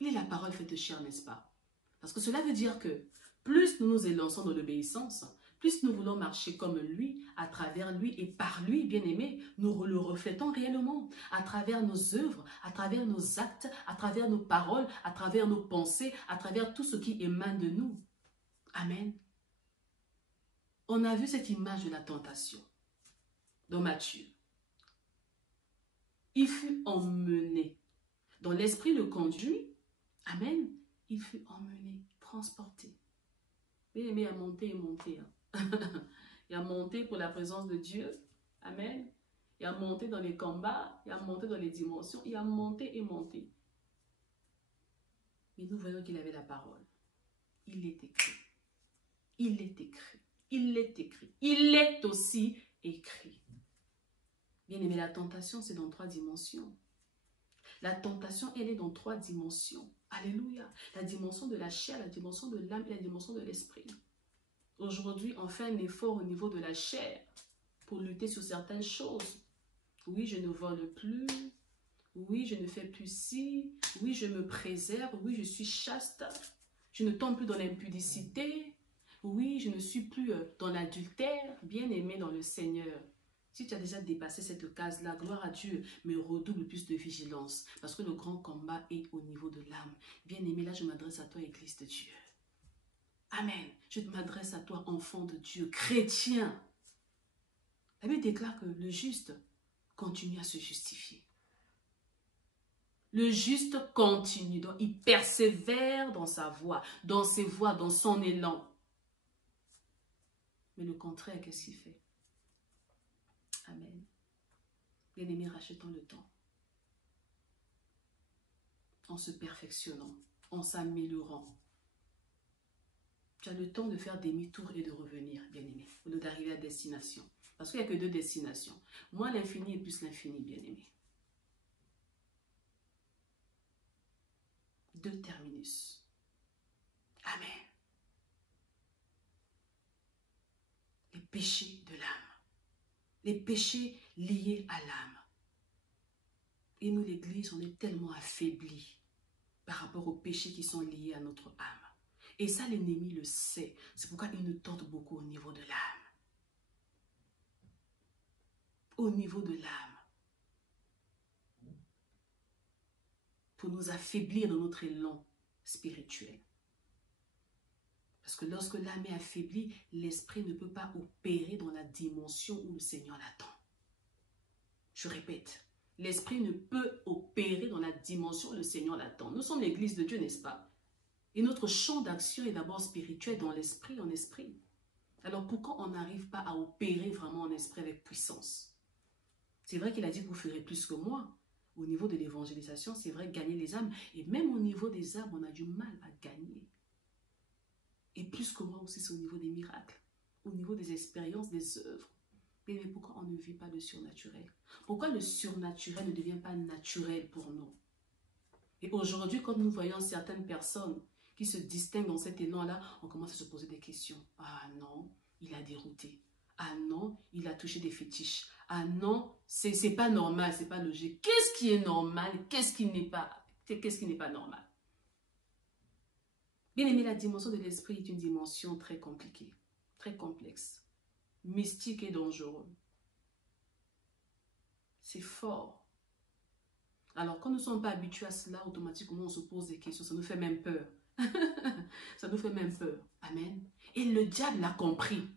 Il est la parole faite chair, n'est-ce pas? Parce que cela veut dire que plus nous nous élançons dans l'obéissance, plus nous voulons marcher comme lui, à travers lui et par lui, bien-aimé, nous le reflétons réellement, à travers nos œuvres, à travers nos actes, à travers nos paroles, à travers nos pensées, à travers tout ce qui émane de nous. Amen. On a vu cette image de la tentation dans Matthieu. Il fut emmené. Dans l'esprit le conduit. Amen. Il fut emmené, transporté. Bien-aimé, il a monté et monté. Il a monté pour la présence de Dieu. Amen. Il a monté dans les combats. Il a monté dans les dimensions. Il a monté et monté. Mais nous voyons qu'il avait la parole. Il est écrit. Il est écrit. Il est écrit. Il est aussi écrit. Bien-aimé, la tentation, c'est dans 3 dimensions. La tentation, elle est dans 3 dimensions. Alléluia. La dimension de la chair, la dimension de l'âme et la dimension de l'esprit. Aujourd'hui, on fait un effort au niveau de la chair pour lutter sur certaines choses. Oui, je ne vole plus. Oui, je ne fais plus ci. Oui, je me préserve. Oui, je suis chaste. Je ne tombe plus dans l'impudicité. Oui, je ne suis plus dans l'adultère. Bien-aimé dans le Seigneur. Si tu as déjà dépassé cette case-là, gloire à Dieu, mais redouble plus de vigilance. Parce que le grand combat est au niveau de l'âme. Bien-aimé, là, je m'adresse à toi, Église de Dieu. Amen. Je m'adresse à toi, enfant de Dieu, chrétien. La Bible déclare que le juste continue à se justifier. Le juste continue, donc il persévère dans sa voie, dans ses voies, dans son élan. Mais le contraire, qu'est-ce qu'il fait? Amen. Bien-aimés, rachetons le temps. En se perfectionnant, en s'améliorant. Tu as le temps de faire demi-tour et de revenir, bien-aimé, au lieu d'arriver à destination. Parce qu'il n'y a que 2 destinations. Moi, l'infini et plus l'infini, bien-aimé. 2 terminus. Amen. Les péchés de l'âme. Les péchés liés à l'âme. Et nous, l'Église, on est tellement affaiblis par rapport aux péchés qui sont liés à notre âme. Et ça, l'ennemi le sait. C'est pourquoi il nous tente beaucoup au niveau de l'âme. Au niveau de l'âme. Pour nous affaiblir dans notre élan spirituel. Parce que lorsque l'âme est affaiblie, l'esprit ne peut pas opérer dans la dimension où le Seigneur l'attend. Je répète, l'esprit ne peut opérer dans la dimension où le Seigneur l'attend. Nous sommes l'église de Dieu, n'est-ce pas? Et notre champ d'action est d'abord spirituel dans l'esprit, en esprit. Alors pourquoi on n'arrive pas à opérer vraiment en esprit avec puissance? C'est vrai qu'il a dit que vous ferez plus que moi. Au niveau de l'évangélisation, c'est vrai, gagner les âmes. Et même au niveau des âmes, on a du mal à gagner. Et plus que moi aussi, c'est au niveau des miracles, au niveau des expériences, des œuvres. Mais pourquoi on ne vit pas le surnaturel? Pourquoi le surnaturel ne devient pas naturel pour nous? Et aujourd'hui, quand nous voyons certaines personnes qui se distinguent dans cet élan-là, on commence à se poser des questions. Ah non, il a dérouté. Ah non, il a touché des fétiches. Ah non, c'est pas normal, c'est pas logique. Qu'est-ce qui est normal? Qu'est-ce qui n'est pas normal? Bien aimé, la dimension de l'esprit est une dimension très compliquée, très complexe, mystique et dangereux. C'est fort. Alors, quand nous ne sommes pas habitués à cela, automatiquement, on se pose des questions. Ça nous fait même peur. Ça nous fait même peur. Amen. Et le diable l'a compris.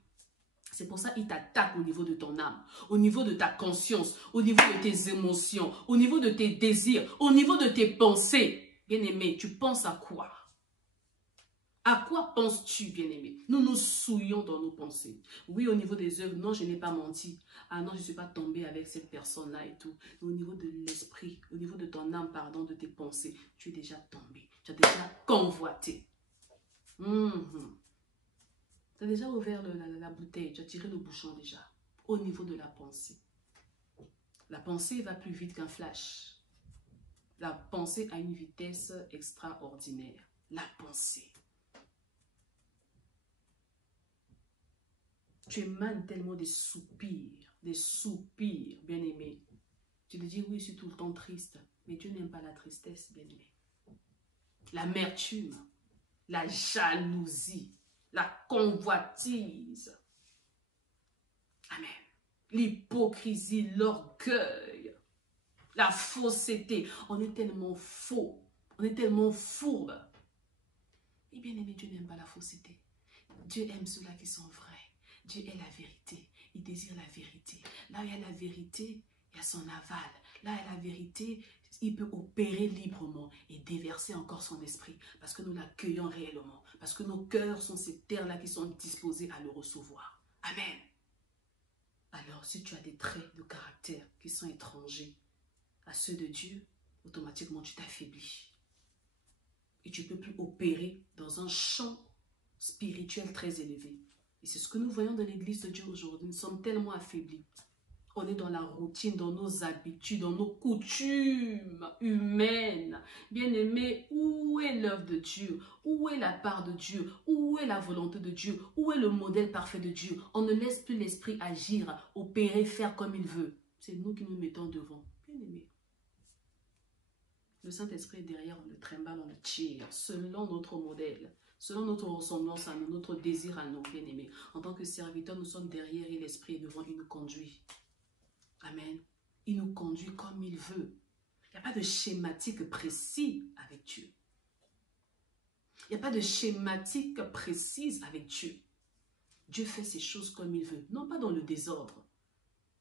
C'est pour ça qu'il t'attaque au niveau de ton âme, au niveau de ta conscience, au niveau de tes émotions, au niveau de tes désirs, au niveau de tes pensées. Bien-aimé, tu penses à quoi? À quoi penses-tu, bien-aimé? Nous nous souillons dans nos pensées. Oui, au niveau des œuvres, non, je n'ai pas menti. Ah non, je ne suis pas tombée avec cette personne-là et tout. Mais au niveau de l'esprit, au niveau de ton âme, pardon, de tes pensées, tu es déjà tombé. Tu as déjà convoité. Tu as déjà ouvert la bouteille, tu as tiré le bouchon déjà. Au niveau de la pensée. La pensée va plus vite qu'un flash. La pensée a une vitesse extraordinaire. La pensée. Tu émanes tellement des soupirs, bien-aimé. Tu te dis, oui, je suis tout le temps triste. Mais Dieu n'aime pas la tristesse, bien-aimé. L'amertume, la jalousie, la convoitise. Amen. L'hypocrisie, l'orgueil, la fausseté. On est tellement faux, on est tellement fourbe. Et bien-aimé, Dieu n'aime pas la fausseté. Dieu aime ceux-là qui sont vrais. Dieu est la vérité. Il désire la vérité. Là où il y a la vérité, il y a son aval. Là où il y a la vérité, il peut opérer librement et déverser encore son esprit. Parce que nous l'accueillons réellement. Parce que nos cœurs sont ces terres-là qui sont disposées à le recevoir. Amen. Alors, si tu as des traits de caractère qui sont étrangers à ceux de Dieu, automatiquement tu t'affaiblis. Et tu ne peux plus opérer dans un champ spirituel très élevé. Et c'est ce que nous voyons dans l'église de Dieu aujourd'hui. Nous sommes tellement affaiblis. On est dans la routine, dans nos habitudes, dans nos coutumes humaines. Bien-aimés, où est l'œuvre de Dieu? Où est la part de Dieu? Où est la volonté de Dieu? Où est le modèle parfait de Dieu? On ne laisse plus l'esprit agir, opérer, faire comme il veut. C'est nous qui nous mettons devant. Bien-aimés. Le Saint-Esprit est derrière, on le trimballe, on le tire, selon notre modèle. Selon notre ressemblance à nous, notre désir à nous, bien-aimés. En tant que serviteurs, nous sommes derrière et l'Esprit est devant, il nous conduit. Amen. Il nous conduit comme il veut. Il n'y a pas de schématique précis avec Dieu. Il n'y a pas de schématique précise avec Dieu. Dieu fait ses choses comme il veut. Non pas dans le désordre,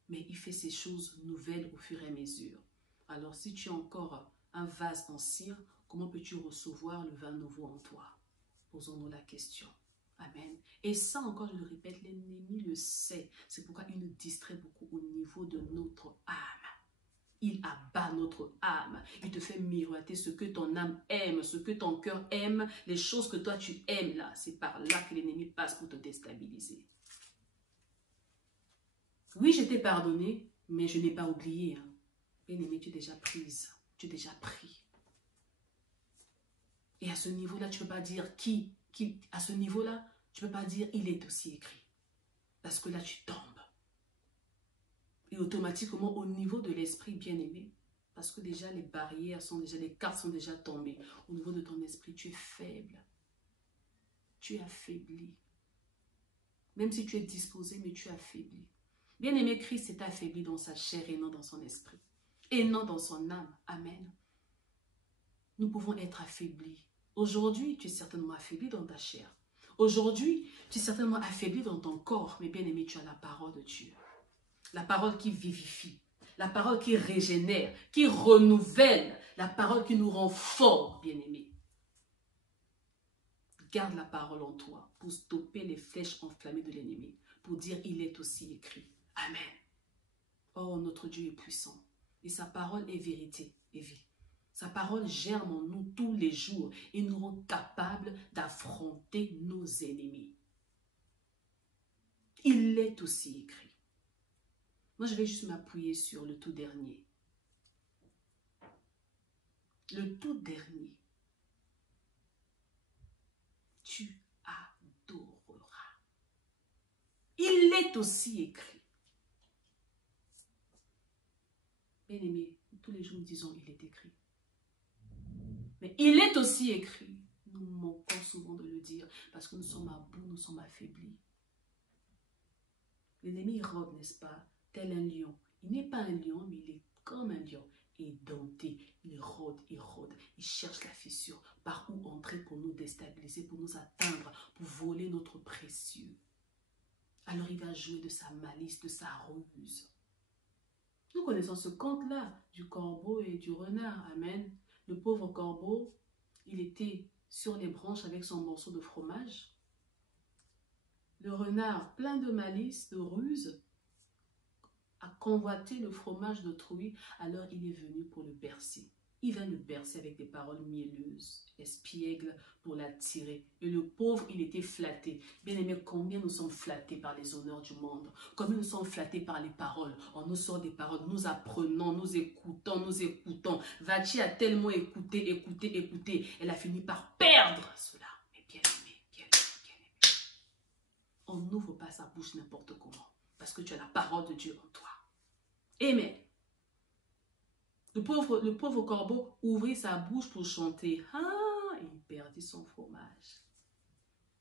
mais il fait ses choses nouvelles au fur et à mesure. Alors si tu as encore un vase en cire, comment peux-tu recevoir le vin nouveau en toi? Posons-nous la question. Amen. Et ça encore, je le répète, l'ennemi le sait. C'est pourquoi il nous distrait beaucoup au niveau de notre âme. Il abat notre âme. Il te fait miroiter ce que ton âme aime, ce que ton cœur aime, les choses que toi tu aimes là. C'est par là que l'ennemi passe pour te déstabiliser. Oui, je t'ai pardonné, mais je n'ai pas oublié. Hein. Bien-aimé, tu es déjà prise. Tu es déjà pris. Et à ce niveau-là, tu ne peux pas dire à ce niveau-là, tu ne peux pas dire il est aussi écrit. Parce que là, tu tombes. Et automatiquement, au niveau de l'esprit bien-aimé, parce que déjà les barrières sont déjà, les cartes sont déjà tombées. Au niveau de ton esprit, tu es faible. Tu es affaibli. Même si tu es disposé, mais tu es affaibli. Bien-aimé, Christ est affaibli dans sa chair et non dans son esprit. Et non dans son âme. Amen. Nous pouvons être affaiblis. Aujourd'hui, tu es certainement affaibli dans ta chair. Aujourd'hui, tu es certainement affaibli dans ton corps. Mais bien aimé, tu as la parole de Dieu. La parole qui vivifie. La parole qui régénère, qui renouvelle. La parole qui nous rend forts, bien-aimés. Garde la parole en toi pour stopper les flèches enflammées de l'ennemi. Pour dire, il est aussi écrit. Amen. Oh, notre Dieu est puissant. Et sa parole est vérité et vie. Sa parole germe en nous tous les jours et nous rend capables d'affronter nos ennemis. Il est aussi écrit. Moi, je vais juste m'appuyer sur le tout dernier. Le tout dernier. Tu adoreras. Il est aussi écrit. Bien-aimés, tous les jours nous disons il est écrit. Mais il est aussi écrit. Nous manquons souvent de le dire parce que nous sommes à bout, nous sommes affaiblis. L'ennemi rôde, n'est-ce pas? Tel un lion. Il n'est pas un lion, mais il est comme un lion. Édenté, il rôde, il cherche la fissure, par où entrer pour nous déstabiliser, pour nous atteindre, pour voler notre précieux. Alors il va jouer de sa malice, de sa ruse. Nous connaissons ce conte-là du corbeau et du renard, amen. Le pauvre corbeau, il était sur les branches avec son morceau de fromage. Le renard, plein de malice, de ruse, a convoité le fromage d'autrui, alors il est venu pour le bercer. Il va le bercer avec des paroles mielleuses, espiègles pour l'attirer. Et le pauvre, il était flatté. Bien aimé, combien nous sommes flattés par les honneurs du monde? Combien nous sommes flattés par les paroles? On nous sort des paroles, nous apprenons, nous écoutons. Vachi a tellement écouté. Elle a fini par perdre cela. Mais bien aimé. On n'ouvre pas sa bouche n'importe comment. Parce que tu as la parole de Dieu en toi. Amen. Le pauvre corbeau ouvrit sa bouche pour chanter. Ah, il perdit son fromage.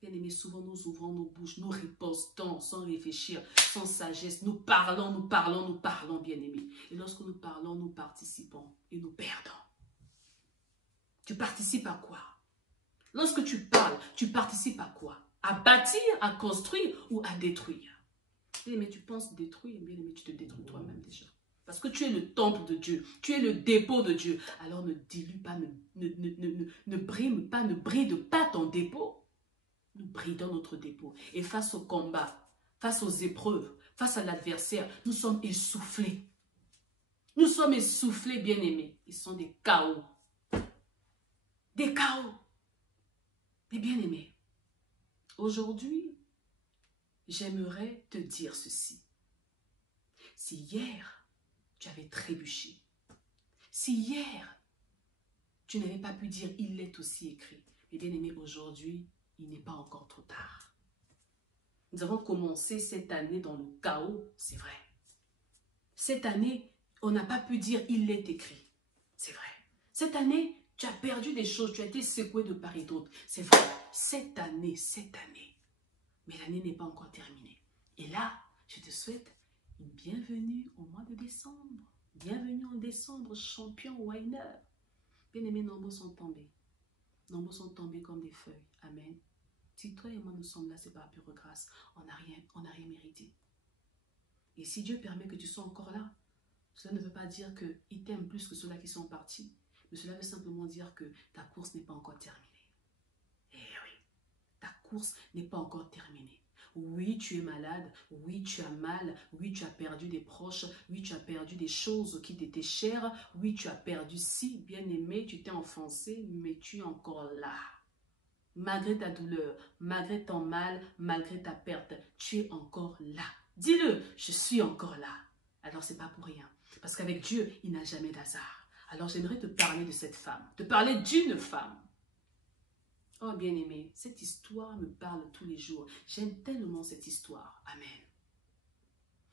Bien aimé, souvent nous ouvrons nos bouches, nous ripostons sans réfléchir, sans sagesse. Nous parlons, bien aimé. Et lorsque nous parlons, nous participons et nous perdons. Tu participes à quoi? Lorsque tu parles, tu participes à quoi? À bâtir, à construire ou à détruire? Bien aimé, tu penses détruire, bien aimé, tu te détruis toi-même déjà. Parce que tu es le temple de Dieu, tu es le dépôt de Dieu. Alors ne dilue pas, ne brime pas, ne bride pas ton dépôt. Nous bridons notre dépôt. Et face au combat, face aux épreuves, face à l'adversaire, nous sommes essoufflés. Nous sommes essoufflés, bien aimés. Ils sont des chaos. Des chaos. Mais bien aimés, aujourd'hui, j'aimerais te dire ceci. Si hier, tu avais trébuché, si hier, tu n'avais pas pu dire il est aussi écrit, mais bien aimé, aujourd'hui, il n'est pas encore trop tard. Nous avons commencé cette année dans le chaos, c'est vrai. Cette année, on n'a pas pu dire il est écrit, c'est vrai. Cette année, tu as perdu des choses, tu as été secoué de part et d'autre, c'est vrai. Cette année, mais l'année n'est pas encore terminée. Et là, je te souhaite une bienvenue au mois de décembre. Bienvenue en décembre, champion winner. Bien-aimés, nombreux sont tombés. Nombreux sont tombés comme des feuilles. Amen. Si toi et moi nous sommes là, c'est par pure grâce. On n'a rien mérité. Et si Dieu permet que tu sois encore là, cela ne veut pas dire qu'il t'aime plus que ceux-là qui sont partis. Mais cela veut simplement dire que ta course n'est pas encore terminée. Eh oui, ta course n'est pas encore terminée. Oui, tu es malade, oui, tu as mal, oui, tu as perdu des proches, oui, tu as perdu des choses qui t'étaient chères, oui, tu as perdu si bien aimé, tu t'es enfoncé, mais tu es encore là. Malgré ta douleur, malgré ton mal, malgré ta perte, tu es encore là. Dis-le, je suis encore là. Alors, ce n'est pas pour rien. Parce qu'avec Dieu, il n'a jamais d'hasard. Alors, j'aimerais te parler de cette femme, te parler d'une femme. Oh bien-aimé, cette histoire me parle tous les jours. J'aime tellement cette histoire. Amen.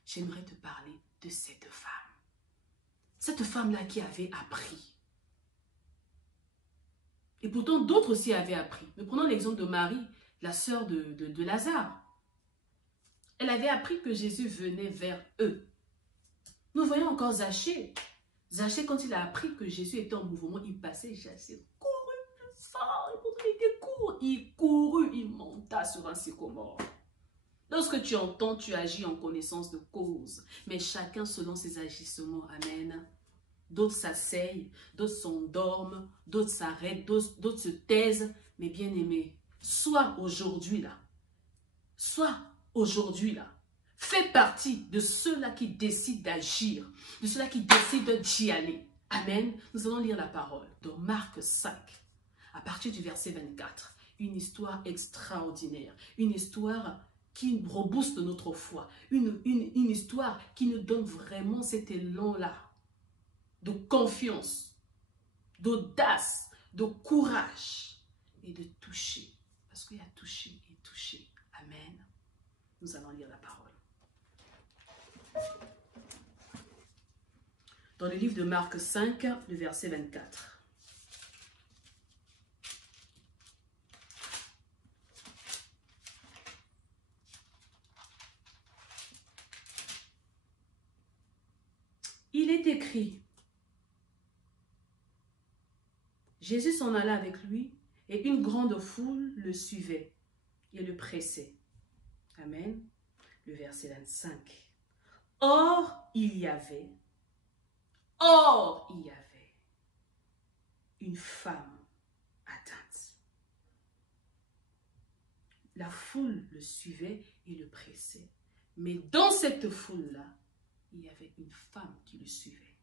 J'aimerais te parler de cette femme. Cette femme-là qui avait appris. Et pourtant, d'autres aussi avaient appris. Mais prenons l'exemple de Marie, la sœur de Lazare. Elle avait appris que Jésus venait vers eux. Nous voyons encore Zachée. Zachée, quand il a appris que Jésus était en mouvement, il passait, Zachée courut plus fort. Il était court. Il courut, il monta sur un sycomore. Lorsque tu entends, tu agis en connaissance de cause. Mais chacun selon ses agissements. Amen. D'autres s'asseyent, d'autres s'endorment, d'autres s'arrêtent, d'autres se taisent. Mais bien aimé, sois aujourd'hui là. Sois aujourd'hui là. Fais partie de ceux-là qui décident d'agir, de ceux-là qui décident d'y aller. Amen. Nous allons lire la parole de Marc 5, à partir du verset 24. Une histoire extraordinaire, une histoire qui rebooste notre foi, une histoire qui nous donne vraiment cet élan-là de confiance, d'audace, de courage et de toucher. Parce qu'il y a touché et touché. Amen. Nous allons lire la parole. Dans le livre de Marc 5, le verset 24. Il est écrit, Jésus s'en alla avec lui et une grande foule le suivait et le pressait. Amen. Le verset 25. Or, il y avait une femme atteinte. La foule le suivait et le pressait. Mais dans cette foule-là, il y avait une femme qui le suivait.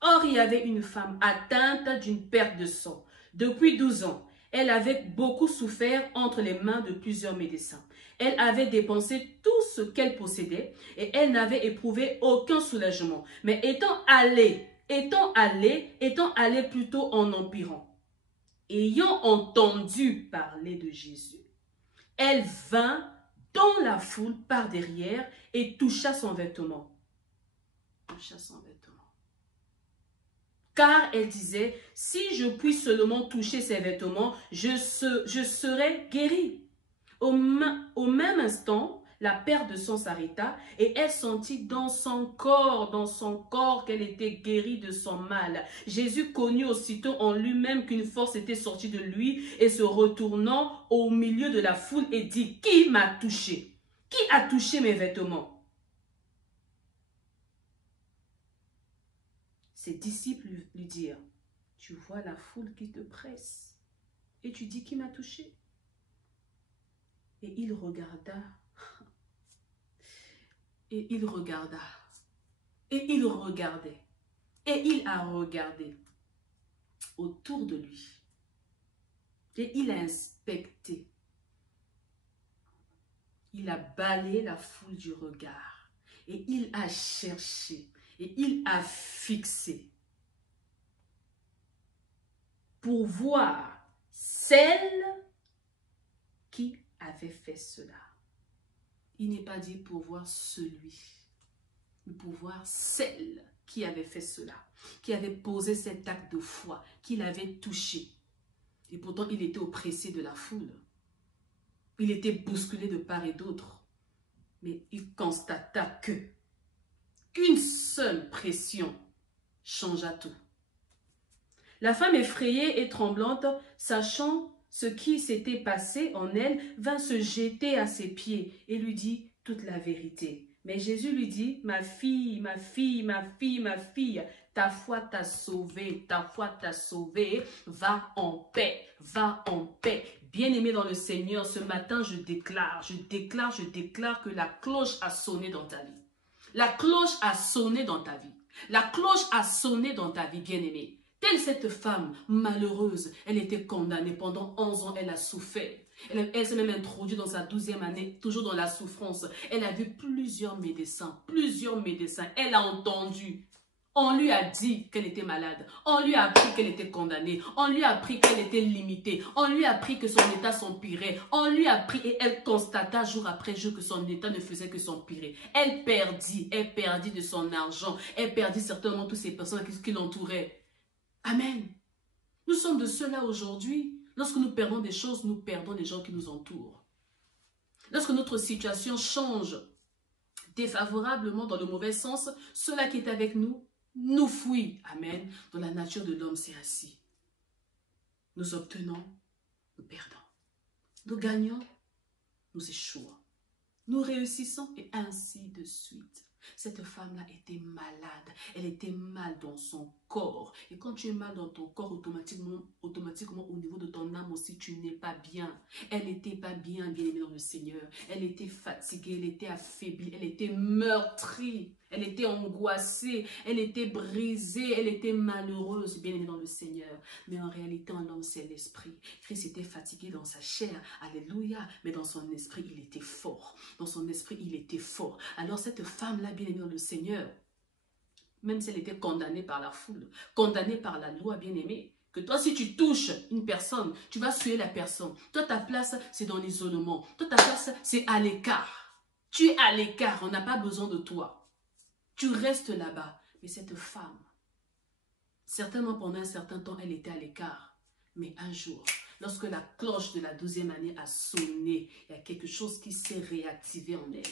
Or, il y avait une femme atteinte d'une perte de sang. Depuis 12 ans, elle avait beaucoup souffert entre les mains de plusieurs médecins. Elle avait dépensé tout ce qu'elle possédait et elle n'avait éprouvé aucun soulagement. Mais étant allée plutôt en empirant, ayant entendu parler de Jésus, elle vint dans la foule par derrière et toucha son vêtement. Car elle disait, si je puis seulement toucher ses vêtements, je serai guérie. Au même instant, la perte de sang s'arrêta et elle sentit dans son corps qu'elle était guérie de son mal. Jésus connut aussitôt en lui-même qu'une force était sortie de lui et se retournant au milieu de la foule et dit, qui m'a touché? Qui a touché mes vêtements? Ses disciples lui dirent, tu vois la foule qui te presse et tu dis qui m'a touché? Et il regarda, et il regarda, et il regardait, et il a regardé autour de lui. Et il a inspecté. Il a balayé la foule du regard. Et il a cherché. Et il a fixé. Pour voir celle qui avait fait cela. Il n'est pas dit pour voir celui, mais pour voir celle qui avait fait cela, qui avait posé cet acte de foi, qui l'avait touché. Et pourtant, il était oppressé de la foule. Il était bousculé de part et d'autre. Mais il constata qu'une seule pression changea tout. La femme effrayée et tremblante, sachant ce qui s'était passé en elle, vint se jeter à ses pieds et lui dit toute la vérité. Mais Jésus lui dit, ma fille, ma fille, ma fille, ma fille, ta foi t'a sauvée, ta foi t'a sauvée, va en paix, va en paix. Bien-aimé dans le Seigneur, ce matin je déclare que la cloche a sonné dans ta vie. La cloche a sonné dans ta vie. La cloche a sonné dans ta vie, bien-aimé. Telle cette femme malheureuse, elle était condamnée. Pendant 11 ans, elle a souffert. Elle s'est même introduite dans sa 12e année, toujours dans la souffrance. Elle a vu plusieurs médecins. Elle a entendu. On lui a dit qu'elle était malade. On lui a appris qu'elle était condamnée. On lui a appris qu'elle était limitée. On lui a appris que son état s'empirait. On lui a appris et elle constata jour après jour que son état ne faisait que s'empirer. Elle perdit de son argent. Elle perdit certainement toutes ces personnes qui l'entouraient. Amen. Nous sommes de ceux-là aujourd'hui. Lorsque nous perdons des choses, nous perdons les gens qui nous entourent. Lorsque notre situation change défavorablement dans le mauvais sens, ceux-là qui est avec nous, nous fuient. Amen. Dans la nature de l'homme, c'est ainsi. Nous obtenons, nous perdons. Nous gagnons, nous échouons. Nous réussissons et ainsi de suite. Cette femme-là était malade. Elle était mal dans son corps. Et quand tu es mal dans ton corps, automatiquement au niveau de ton âme aussi, tu n'es pas bien. Elle n'était pas bien, bien-aimée dans le Seigneur. Elle était fatiguée, elle était affaiblie, elle était meurtrie. Elle était angoissée, elle était brisée, elle était malheureuse, bien-aimée dans le Seigneur. Mais en réalité, en l'homme, c'est l'esprit. Christ était fatigué dans sa chair, alléluia. Mais dans son esprit, il était fort. Dans son esprit, il était fort. Alors cette femme-là, bien-aimée dans le Seigneur, même si elle était condamnée par la foule, condamnée par la loi, bien-aimée, que toi, si tu touches une personne, tu vas suer la personne. Toi, ta place, c'est dans l'isolement. Toi, ta place, c'est à l'écart. Tu es à l'écart, on n'a pas besoin de toi. Tu restes là-bas. Mais cette femme, certainement pendant un certain temps, elle était à l'écart. Mais un jour, lorsque la cloche de la 12e année a sonné, il y a quelque chose qui s'est réactivé en elle.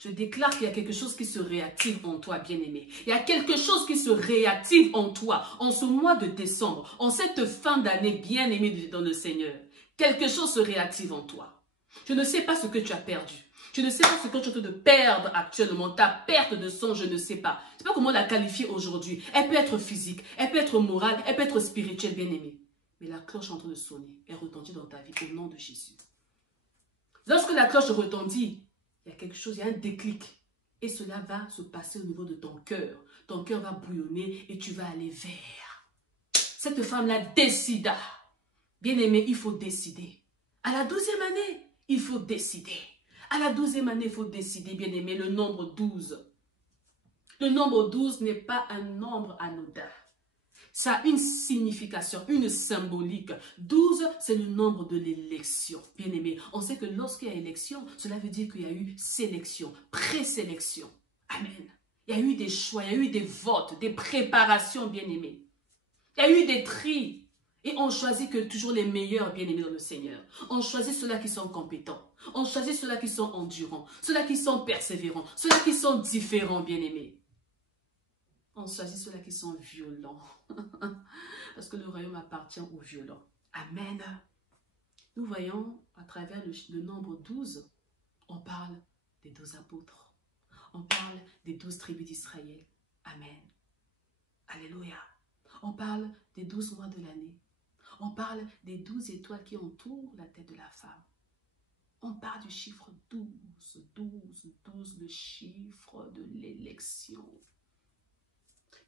Je déclare qu'il y a quelque chose qui se réactive en toi, bien-aimé. Il y a quelque chose qui se réactive en toi, en ce mois de décembre, en cette fin d'année, bien-aimé dans le Seigneur. Quelque chose se réactive en toi. Je ne sais pas ce que tu as perdu. Je ne sais pas ce que tu es en train de perdre actuellement. Ta perte de son, je ne sais pas. Je ne sais pas comment la qualifier aujourd'hui. Elle peut être physique, elle peut être morale, elle peut être spirituelle, bien-aimée. Mais la cloche est en train de sonner. Elle retentit dans ta vie au nom de Jésus. Lorsque la cloche retentit, il y a quelque chose, il y a un déclic. Et cela va se passer au niveau de ton cœur. Ton cœur va bouillonner et tu vas aller vers. Cette femme-là décida. Bien-aimée, il faut décider. À la 12e année, il faut décider. À la 12e année, il faut décider, bien-aimé, le nombre 12. Le nombre 12 n'est pas un nombre anodin. Ça a une signification, une symbolique. 12, c'est le nombre de l'élection. Bien-aimé, on sait que lorsqu'il y a élection, cela veut dire qu'il y a eu sélection, présélection. Amen. Il y a eu des choix, il y a eu des votes, des préparations, bien-aimé. Il y a eu des tris. Et on choisit que toujours les meilleurs, bien-aimés dans le Seigneur. On choisit ceux-là qui sont compétents. On choisit ceux-là qui sont endurants. Ceux-là qui sont persévérants. Ceux-là qui sont différents, bien-aimés. On choisit ceux-là qui sont violents. Parce que le royaume appartient aux violents. Amen. Nous voyons à travers le nombre 12, on parle des 12 apôtres. On parle des 12 tribus d'Israël. Amen. Alléluia. On parle des 12 mois de l'année. On parle des 12 étoiles qui entourent la tête de la femme. On parle du chiffre 12, 12, 12, le chiffre de l'élection.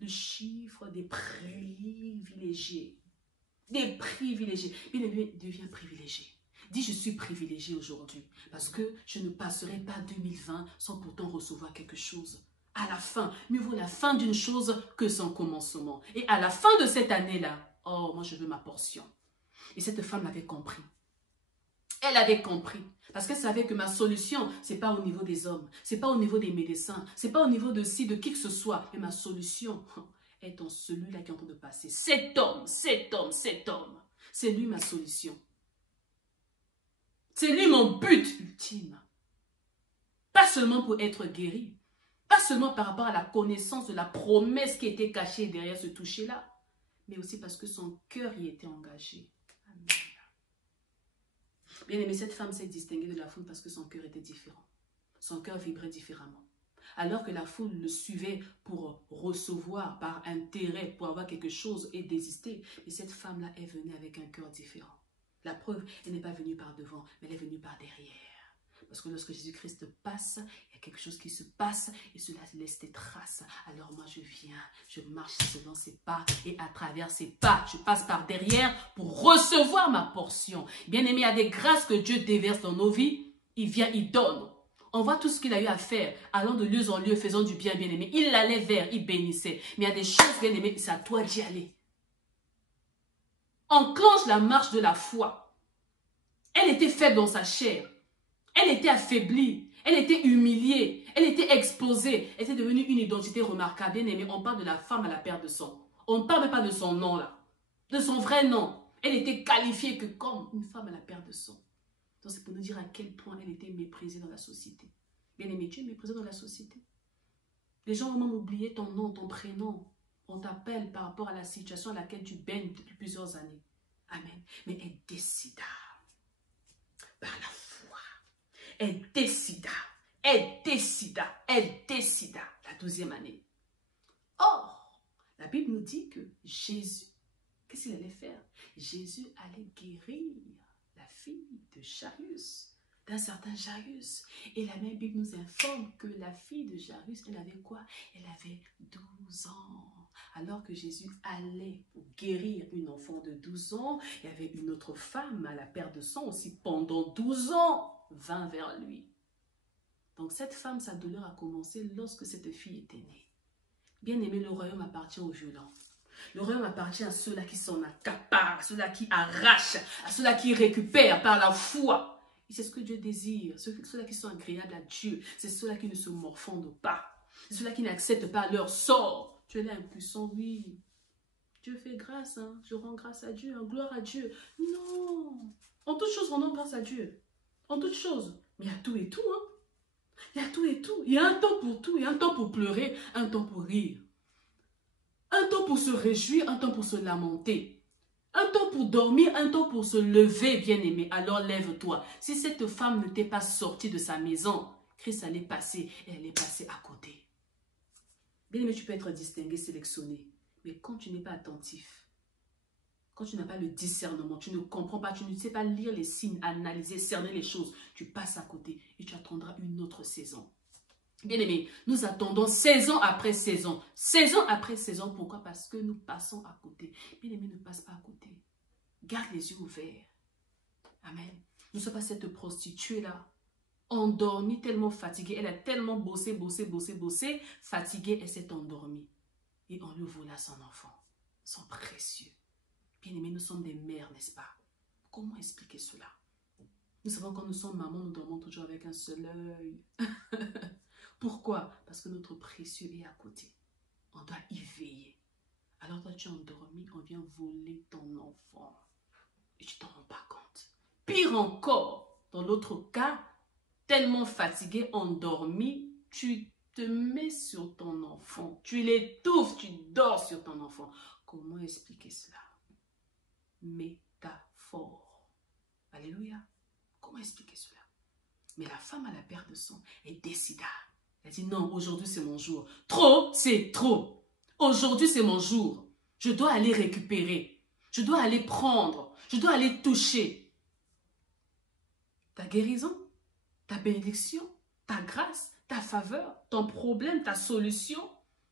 Le chiffre des privilégiés. Des privilégiés. Bien-aimé, deviens privilégié. Dis, je suis privilégié aujourd'hui. Parce que je ne passerai pas 2020 sans pourtant recevoir quelque chose. À la fin, mieux vaut la fin d'une chose que son commencement. Et à la fin de cette année-là, oh, moi je veux ma portion. Et cette femme l'avait compris. Elle avait compris. Parce qu'elle savait que ma solution, ce n'est pas au niveau des hommes. Ce n'est pas au niveau des médecins. Ce n'est pas au niveau de qui que ce soit. Mais ma solution est dans celui-là qui est en train de passer. Cet homme. C'est lui ma solution. C'est lui mon but ultime. Pas seulement pour être guéri. Pas seulement par rapport à la connaissance de la promesse qui était cachée derrière ce toucher-là. Mais aussi parce que son cœur y était engagé. Amen. Bien aimé, cette femme s'est distinguée de la foule parce que son cœur était différent. Son cœur vibrait différemment. Alors que la foule le suivait pour recevoir par intérêt, pour avoir quelque chose et désister. Mais cette femme-là est venue avec un cœur différent. La preuve, elle n'est pas venue par devant, mais elle est venue par derrière. Parce que lorsque Jésus-Christ passe, il y a quelque chose qui se passe et cela laisse des traces. Alors moi je viens, je marche selon ses pas et à travers ses pas, je passe par derrière pour recevoir ma portion. Bien aimé, il y a des grâces que Dieu déverse dans nos vies. Il vient, il donne. On voit tout ce qu'il a eu à faire, allant de lieu en lieu, faisant du bien, bien aimé. Il allait vers, il bénissait. Mais il y a des choses, bien aimé, c'est à toi d'y aller. Enclenche la marche de la foi. Elle était faible dans sa chair. Elle était affaiblie, elle était humiliée, elle était exposée. Elle était devenue une identité remarquable. Bien aimée, on parle de la femme à la perte de sang. On ne parle même pas de son nom là, de son vrai nom. Elle était qualifiée que comme une femme à la perte de sang. Donc c'est pour nous dire à quel point elle était méprisée dans la société. Bien aimée, tu es méprisée dans la société. Les gens ont même oublié ton nom, ton prénom. On t'appelle par rapport à la situation à laquelle tu baignes depuis plusieurs années. Amen. Mais elle décida par la foi. Elle décida elle décida, la 12e année. Or, la Bible nous dit que Jésus, qu'est-ce qu'il allait faire? Jésus allait guérir la fille de Jairus, d'un certain Jairus. Et la même Bible nous informe que la fille de Jairus, elle avait quoi? Elle avait 12 ans. Alors que Jésus allait pour guérir une enfant de 12 ans, il y avait une autre femme à la perte de sang aussi pendant 12 ans, vint vers lui. Donc cette femme, sa douleur a commencé lorsque cette fille était née. Bien aimé, le royaume appartient aux violents. Le royaume appartient à ceux-là qui s'en accaparent, à ceux-là qui arrachent, à ceux-là qui récupèrent par la foi. Et c'est ce que Dieu désire. Ceux-là qui sont agréables à Dieu, c'est ceux-là qui ne se morfondent pas. C'est ceux-là qui n'acceptent pas leur sort. Tu es là impuissant, oui. Dieu fait grâce, hein. Je rends grâce à Dieu, hein. Gloire à Dieu. Non. En toutes choses, rendons grâce à Dieu. En toutes choses. Mais il y a tout et tout, hein. Il y a tout et tout. Il y a un temps pour tout. Il y a un temps pour pleurer, un temps pour rire. Un temps pour se réjouir, un temps pour se lamenter. Un temps pour dormir, un temps pour se lever, bien-aimé. Alors lève-toi. Si cette femme n'était pas sortie de sa maison, Christ allait passer et elle est passée à côté. Bien-aimé, tu peux être distingué, sélectionné. Mais quand tu n'es pas attentif, quand tu n'as pas le discernement, tu ne comprends pas, tu ne sais pas lire les signes, analyser, cerner les choses, tu passes à côté et tu attendras une autre saison. Bien-aimé, nous attendons saison après saison. Saison après saison. Pourquoi? Parce que nous passons à côté. Bien-aimé, ne passe pas à côté. Garde les yeux ouverts. Amen. Ne sois pas cette prostituée-là, endormie, tellement fatiguée. Elle a tellement bossé, fatiguée, elle s'est endormie. Et on lui vola son enfant, son précieux. Bien-aimé, nous sommes des mères, n'est-ce pas? Comment expliquer cela? Nous savons quand nous sommes mamans, nous dormons toujours avec un seul œil. Pourquoi? Parce que notre précieux est à côté. On doit y veiller. Alors toi, tu es endormi, on vient voler ton enfant. Et tu t'en rends pas compte. Pire encore, dans l'autre cas, tellement fatigué, endormi, tu te mets sur ton enfant. Tu l'étouffes, tu dors sur ton enfant. Comment expliquer cela? Métaphore. Alléluia. Comment expliquer cela? Mais la femme à la perte de sang, elle décida. Elle dit non, aujourd'hui c'est mon jour. Trop, c'est trop. Aujourd'hui c'est mon jour. Je dois aller récupérer. Je dois aller prendre. Je dois aller toucher. Ta guérison, ta bénédiction, ta grâce, ta faveur, ton problème, ta solution.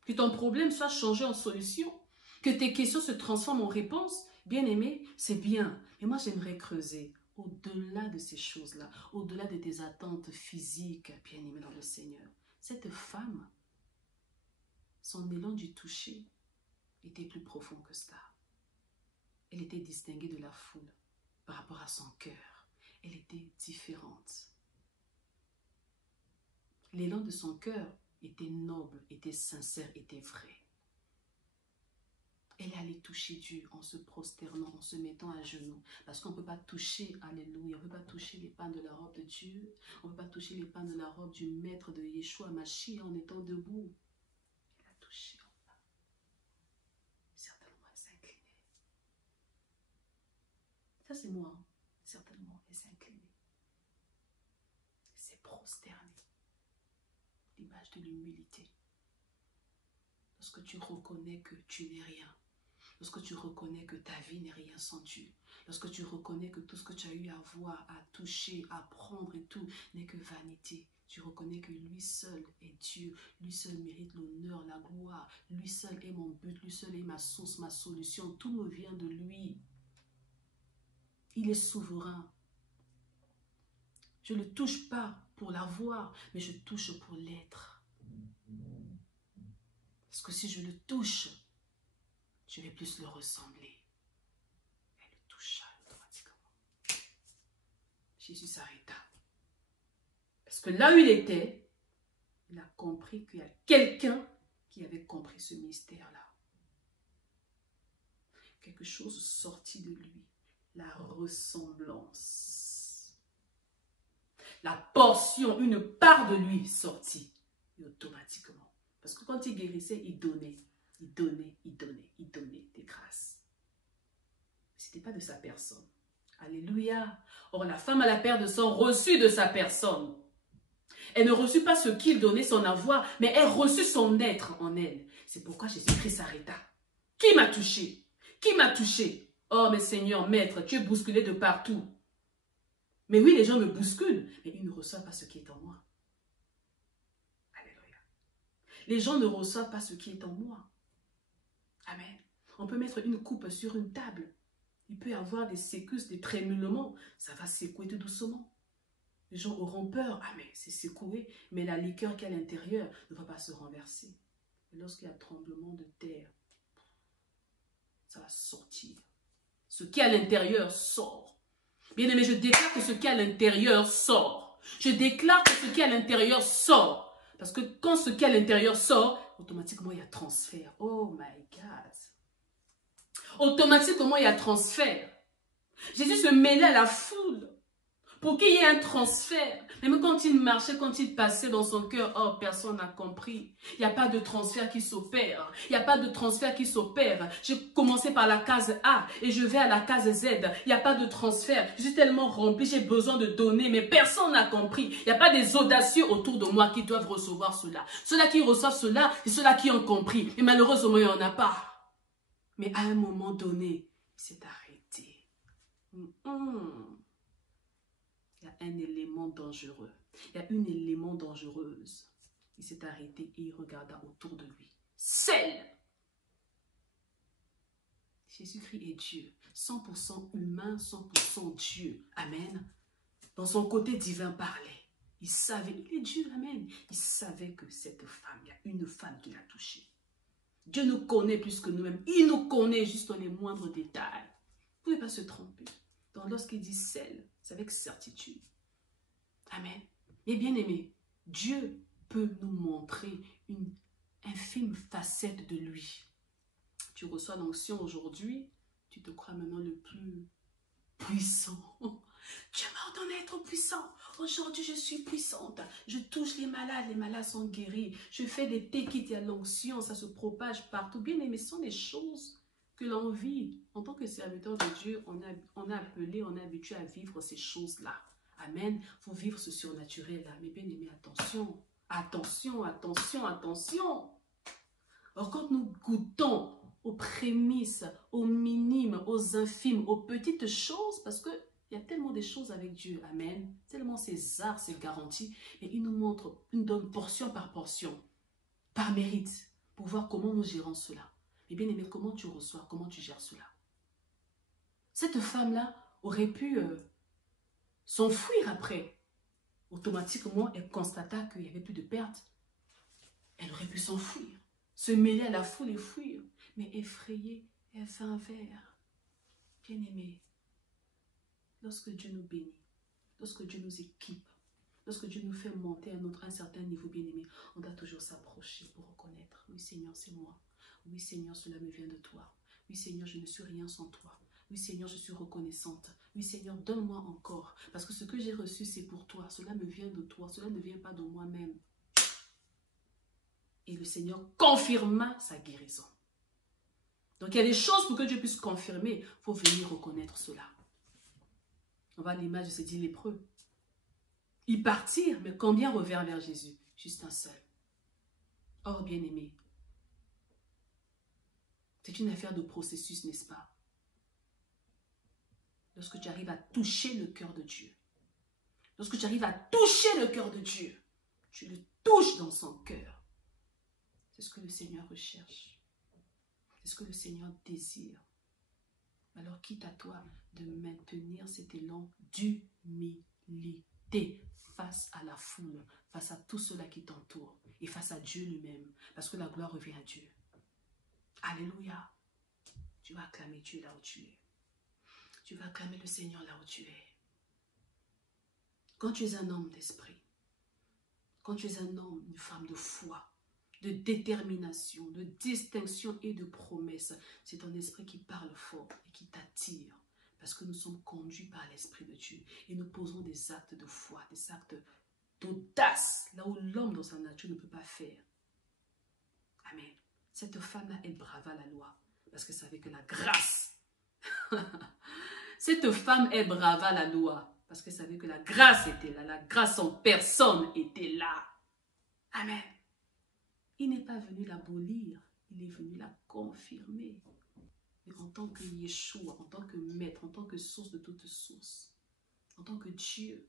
Que ton problème soit changé en solution. Que tes questions se transforment en réponse. Bien aimé, c'est bien. Mais moi j'aimerais creuser au-delà de ces choses-là. Au-delà de tes attentes physiques, bien aimé dans le Seigneur. Cette femme, son élan du toucher était plus profond que cela. Elle était distinguée de la foule par rapport à son cœur. Elle était différente. L'élan de son cœur était noble, était sincère, était vrai. Elle allait toucher Dieu en se prosternant, en se mettant à genoux. Parce qu'on ne peut pas toucher, alléluia, on ne peut pas toucher les pans de la robe de Dieu. On ne peut pas toucher les pans de la robe du maître de Yeshua Mashiach en étant debout. Elle a touché en bas. Certainement, elle s'est inclinée. Ça, c'est moi. Hein. Certainement, elle s'est inclinée. Elle s'est prosternée. L'image de l'humilité. Lorsque tu reconnais que tu n'es rien. Lorsque tu reconnais que ta vie n'est rien sans Dieu. Lorsque tu reconnais que tout ce que tu as eu à voir, à toucher, à prendre et tout n'est que vanité. Tu reconnais que lui seul est Dieu. Lui seul mérite l'honneur, la gloire. Lui seul est mon but. Lui seul est ma source, ma solution. Tout me vient de lui. Il est souverain. Je ne le touche pas pour l'avoir, mais je touche pour l'être. Parce que si je le touche, je vais plus le ressembler. Elle le toucha automatiquement. Jésus s'arrêta. Parce que là où il était, il a compris qu'il y a quelqu'un qui avait compris ce mystère-là. Quelque chose sortit de lui. La ressemblance. La portion, une part de lui sortit. Et automatiquement. Parce que quand il guérissait, il donnait. Il donnait des grâces. Ce n'était pas de sa personne. Alléluia. Or, la femme à la perte de sang reçut de sa personne. Elle ne reçut pas ce qu'il donnait, son avoir, mais elle reçut son être en elle. C'est pourquoi Jésus-Christ s'arrêta. Qui m'a touché? Qui m'a touché? Oh, mais Seigneur, Maître, tu es bousculé de partout. Mais oui, les gens me bousculent, mais ils ne reçoivent pas ce qui est en moi. Alléluia. Les gens ne reçoivent pas ce qui est en moi. Amen. On peut mettre une coupe sur une table. Il peut y avoir des secousses, des trémulements. Ça va secouer tout doucement. Les gens auront peur. Ah, mais c'est secoué. Mais la liqueur qui est à l'intérieur ne va pas se renverser. Et lorsqu'il y a tremblement de terre, ça va sortir. Ce qui est à l'intérieur sort. Bien aimé, je déclare que ce qui est à l'intérieur sort. Je déclare que ce qui est à l'intérieur sort. Parce que quand ce qui est à l'intérieur sort, automatiquement il y a transfert. Oh my God. Automatiquement il y a transfert. Jésus se mêlait à la foule pour qu'il y ait un transfert. Même quand il marchait, quand il passait dans son cœur, oh, personne n'a compris. Il n'y a pas de transfert qui s'opère. Il n'y a pas de transfert qui s'opère. J'ai commencé par la case A et je vais à la case Z. Il n'y a pas de transfert. Je suis tellement rempli, j'ai besoin de donner, mais personne n'a compris. Il n'y a pas des audacieux autour de moi qui doivent recevoir cela. Ceux-là qui reçoivent cela, c'est ceux-là qui ont compris. Et malheureusement, il n'y en a pas. Mais à un moment donné, il s'est arrêté. Il y a un élément dangereux. Il y a une élément dangereuse. Il s'est arrêté et il regarda autour de lui. Celle. Jésus-Christ est Dieu. 100% humain, 100% Dieu. Amen. Dans son côté divin parlait. Il savait, il est Dieu. Amen. Il savait que cette femme, il y a une femme qui l'a touchée. Dieu nous connaît plus que nous-mêmes. Il nous connaît juste dans les moindres détails. Vous ne pouvez pas se tromper. Donc lorsqu'il dit celle, c'est avec certitude. Amen. Et bien aimé, Dieu peut nous montrer une infime facette de lui. Tu reçois l'onction aujourd'hui, tu te crois maintenant le plus puissant. Dieu m'a ordonné d'être puissant. Aujourd'hui, je suis puissante. Je touche les malades sont guéris. Je fais des tékits, il y a l'onction, ça se propage partout. Bien aimé, ce sont des choses que l'on vit. En tant que serviteur de Dieu, on est appelé, on est habitué à vivre ces choses-là. Amen. Il faut vivre ce surnaturel-là. Mais bien aimé, attention. Attention, attention, attention. Alors quand nous goûtons aux prémices, aux minimes, aux infimes, aux petites choses, parce qu'il y a tellement de choses avec Dieu. Amen. Tellement ses arts, ses garanties. Mais il nous montre, il nous donne portion par portion, par mérite, pour voir comment nous gérons cela. Mais bien aimé, comment tu reçois, comment tu gères cela? Cette femme-là aurait pu s'enfuir après. Automatiquement, elle constata qu'il n'y avait plus de perte. Elle aurait pu s'enfuir, se mêler à la foule et fuir. Mais effrayée, elle vint vers. Bien-aimé, lorsque Dieu nous bénit, lorsque Dieu nous équipe, lorsque Dieu nous fait monter à un certain niveau, bien-aimé, on doit toujours s'approcher pour reconnaître. Oui, Seigneur, c'est moi. Oui, Seigneur, cela me vient de toi. Oui, Seigneur, je ne suis rien sans toi. Oui, Seigneur, je suis reconnaissante. Oui, Seigneur, donne-moi encore. Parce que ce que j'ai reçu, c'est pour toi. Cela me vient de toi. Cela ne vient pas de moi-même. Et le Seigneur confirma sa guérison. Donc, il y a des choses pour que Dieu puisse confirmer. Il faut venir reconnaître cela. On voit l'image de ces 10 lépreux. Ils partirent, mais combien revinrent vers Jésus? Juste un seul. Or, bien-aimé, c'est une affaire de processus, n'est-ce pas? Lorsque tu arrives à toucher le cœur de Dieu, lorsque tu arrives à toucher le cœur de Dieu, tu le touches dans son cœur. C'est ce que le Seigneur recherche. C'est ce que le Seigneur désire. Alors quitte à toi de maintenir cet élan d'humilité face à la foule, face à tout cela qui t'entoure et face à Dieu lui-même, parce que la gloire revient à Dieu. Alléluia. Tu vas acclamer Dieu là où tu es. Tu vas acclamer le Seigneur là où tu es. Quand tu es un homme d'esprit, quand tu es un homme, une femme de foi, de détermination, de distinction et de promesse, c'est ton esprit qui parle fort et qui t'attire. Parce que nous sommes conduits par l'Esprit de Dieu. Et nous posons des actes de foi, des actes d'audace, là où l'homme dans sa nature ne peut pas faire. Amen. Cette femme-là, elle brava la loi. Parce qu'elle savait que la grâce... Cette femme, elle brava la loi. Parce qu'elle savait que la grâce était là. La grâce en personne était là. Amen. Il n'est pas venu l'abolir. Il est venu la confirmer. Et en tant que Yeshua, en tant que maître, en tant que source de toute source, en tant que Dieu,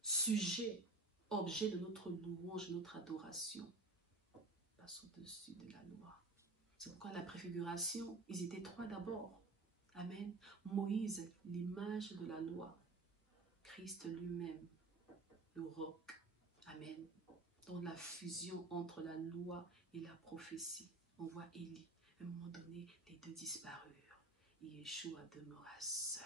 sujet, objet de notre louange, de notre adoration, passe au-dessus de la loi. C'est pourquoi la préfiguration, ils étaient trois d'abord. Amen. Moïse, l'image de la loi. Christ lui-même, le roc. Amen. Dans la fusion entre la loi et la prophétie, on voit Élie. À un moment donné, les deux disparurent. Et Yeshua demeura seul.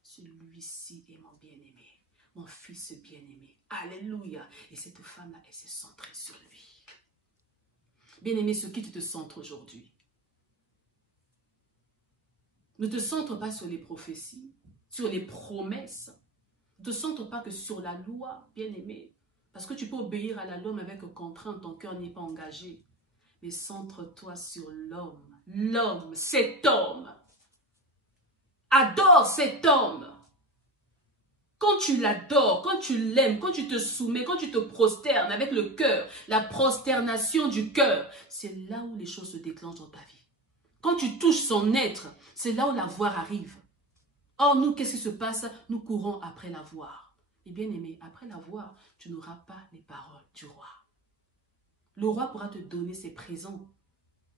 Celui-ci est mon bien-aimé, mon fils bien-aimé. Alléluia. Et cette femme-là, elle s'est centrée sur lui. Bien-aimé, sur qui tu te centres aujourd'hui? Ne te centre pas sur les prophéties, sur les promesses. Ne te centre pas que sur la loi, bien-aimé. Parce que tu peux obéir à la loi, mais avec contrainte, ton cœur n'est pas engagé. Mais centre-toi sur l'homme. L'homme, cet homme. Adore cet homme. Quand tu l'adores, quand tu l'aimes, quand tu te soumets, quand tu te prosternes avec le cœur, la prosternation du cœur, c'est là où les choses se déclenchent dans ta vie. Quand tu touches son être, c'est là où la voir arrive. Or, nous, qu'est-ce qui se passe? Nous courons après la voir. Et bien aimé, après la voir, tu n'auras pas les paroles du roi. Le roi pourra te donner ses présents,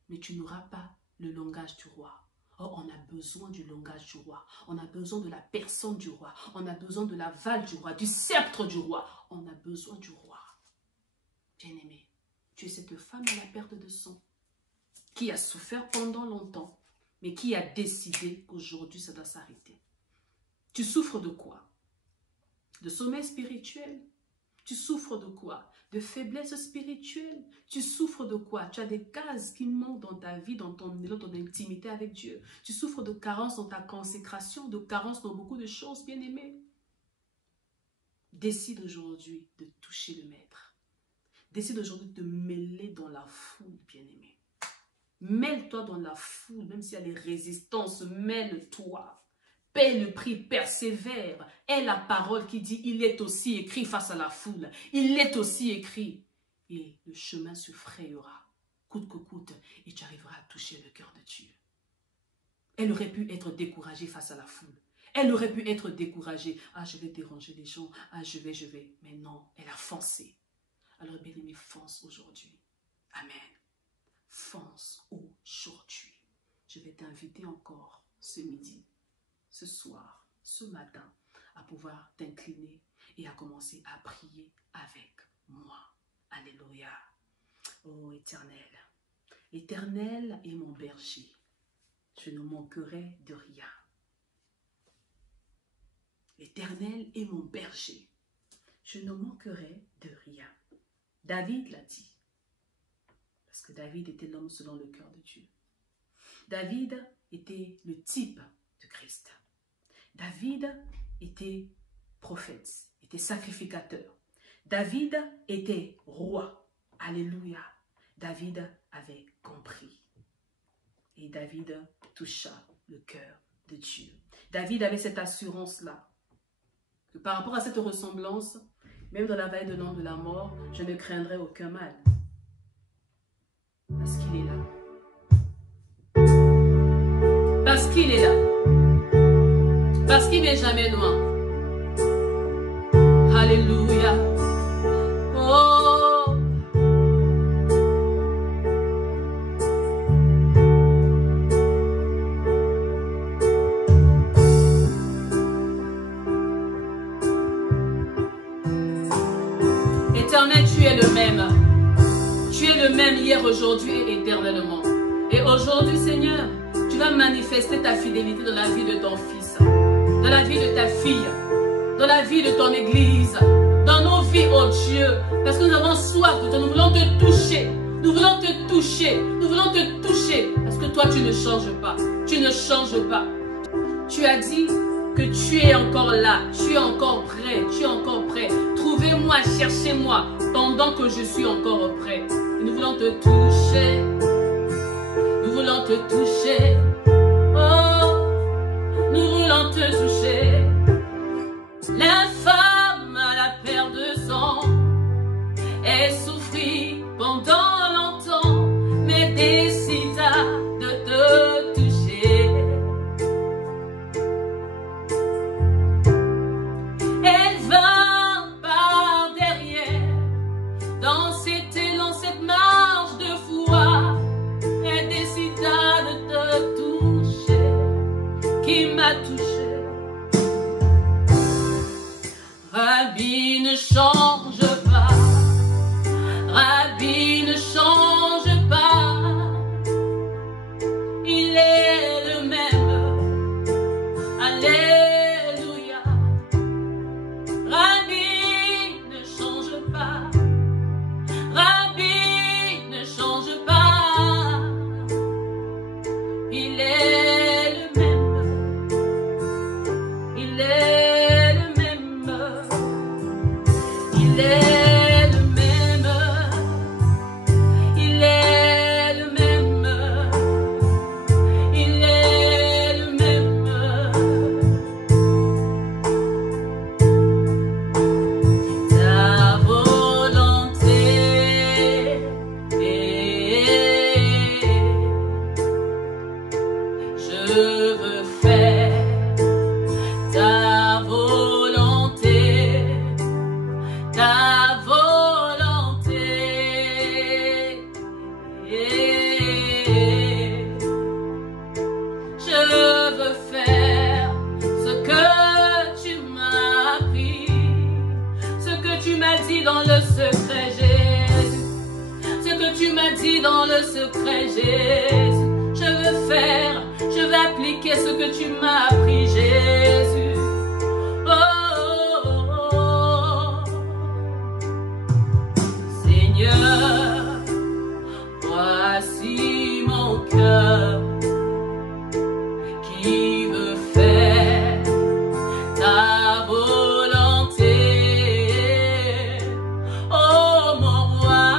mais tu n'auras pas le langage du roi. Or, on a besoin du langage du roi. On a besoin de la personne du roi. On a besoin de l'aval du roi, du sceptre du roi. On a besoin du roi. Bien-aimé, tu es cette femme à la perte de sang qui a souffert pendant longtemps, mais qui a décidé qu'aujourd'hui, ça doit s'arrêter. Tu souffres de quoi? De sommeil spirituel? Tu souffres de quoi? De faiblesse spirituelle? Tu souffres de quoi? Tu as des cases qui manquent dans ta vie, dans ton intimité avec Dieu. Tu souffres de carence dans ta consécration, de carence dans beaucoup de choses, bien-aimé. Décide aujourd'hui de toucher le Maître. Décide aujourd'hui de te mêler dans la foule, bien-aimé. Mêle-toi dans la foule, même s'il y a des résistances, mêle-toi. Paie le prix, persévère. Est la parole qui dit, il est aussi écrit face à la foule. Il est aussi écrit. Et le chemin se frayera, coûte que coûte, et tu arriveras à toucher le cœur de Dieu. Elle aurait pu être découragée face à la foule. Elle aurait pu être découragée. Ah, je vais déranger les gens. Ah, je vais. Mais non, elle a foncé. Alors, bien-aimé, fonce aujourd'hui. Amen. Fonce aujourd'hui. Je vais t'inviter encore ce midi, ce soir, ce matin, à pouvoir t'incliner et à commencer à prier avec moi. Alléluia. Oh Éternel, Éternel est mon berger. Je ne manquerai de rien. L'Éternel est mon berger. Je ne manquerai de rien. David l'a dit. Parce que David était l'homme selon le cœur de Dieu. David était le type de Christ. David était prophète, était sacrificateur. David était roi. Alléluia. David avait compris. Et David toucha le cœur de Dieu. David avait cette assurance-là. Que par rapport à cette ressemblance, même dans la vallée de l'ombre de la mort, je ne craindrai aucun mal. Parce qu'il est là. Parce qu'il est là. Parce qu'il n'est jamais loin. Alléluia. Oh. Éternel, tu es le même. Tu es le même hier, aujourd'hui et éternellement. Et aujourd'hui, Seigneur, tu vas manifester ta fidélité dans la vie de ton fils, dans la vie de ta fille, dans la vie de ton église, dans nos vies, oh Dieu, parce que nous avons soif de toi, nous voulons te toucher, nous voulons te toucher, nous voulons te toucher, parce que toi tu ne changes pas, tu ne changes pas. Tu as dit que tu es encore là, tu es encore prêt, tu es encore prêt. Trouvez-moi, cherchez-moi, pendant que je suis encore prêt. Et nous voulons te toucher, nous voulons te toucher, oh, nous voulons te toucher. m'a touché. Rabbi ne change pas, Rabbi ne change pas, il est le même, alléluia. Rabbi ne change pas, Rabbi ne change pas, il est le même, il est le même, il est le même, il est le même, il est le même. Ta volonté, je veux faire ta volonté, ta volonté. Je veux faire ce que tu m'as appris, ce que tu m'as dit dans le secret, Jésus, ce que tu m'as dit dans le secret, Jésus. Je veux faire, je vais appliquer ce que tu m'as appris, Jésus. Oh, oh, oh. Seigneur, voici mon cœur qui veut faire ta volonté. Oh mon roi,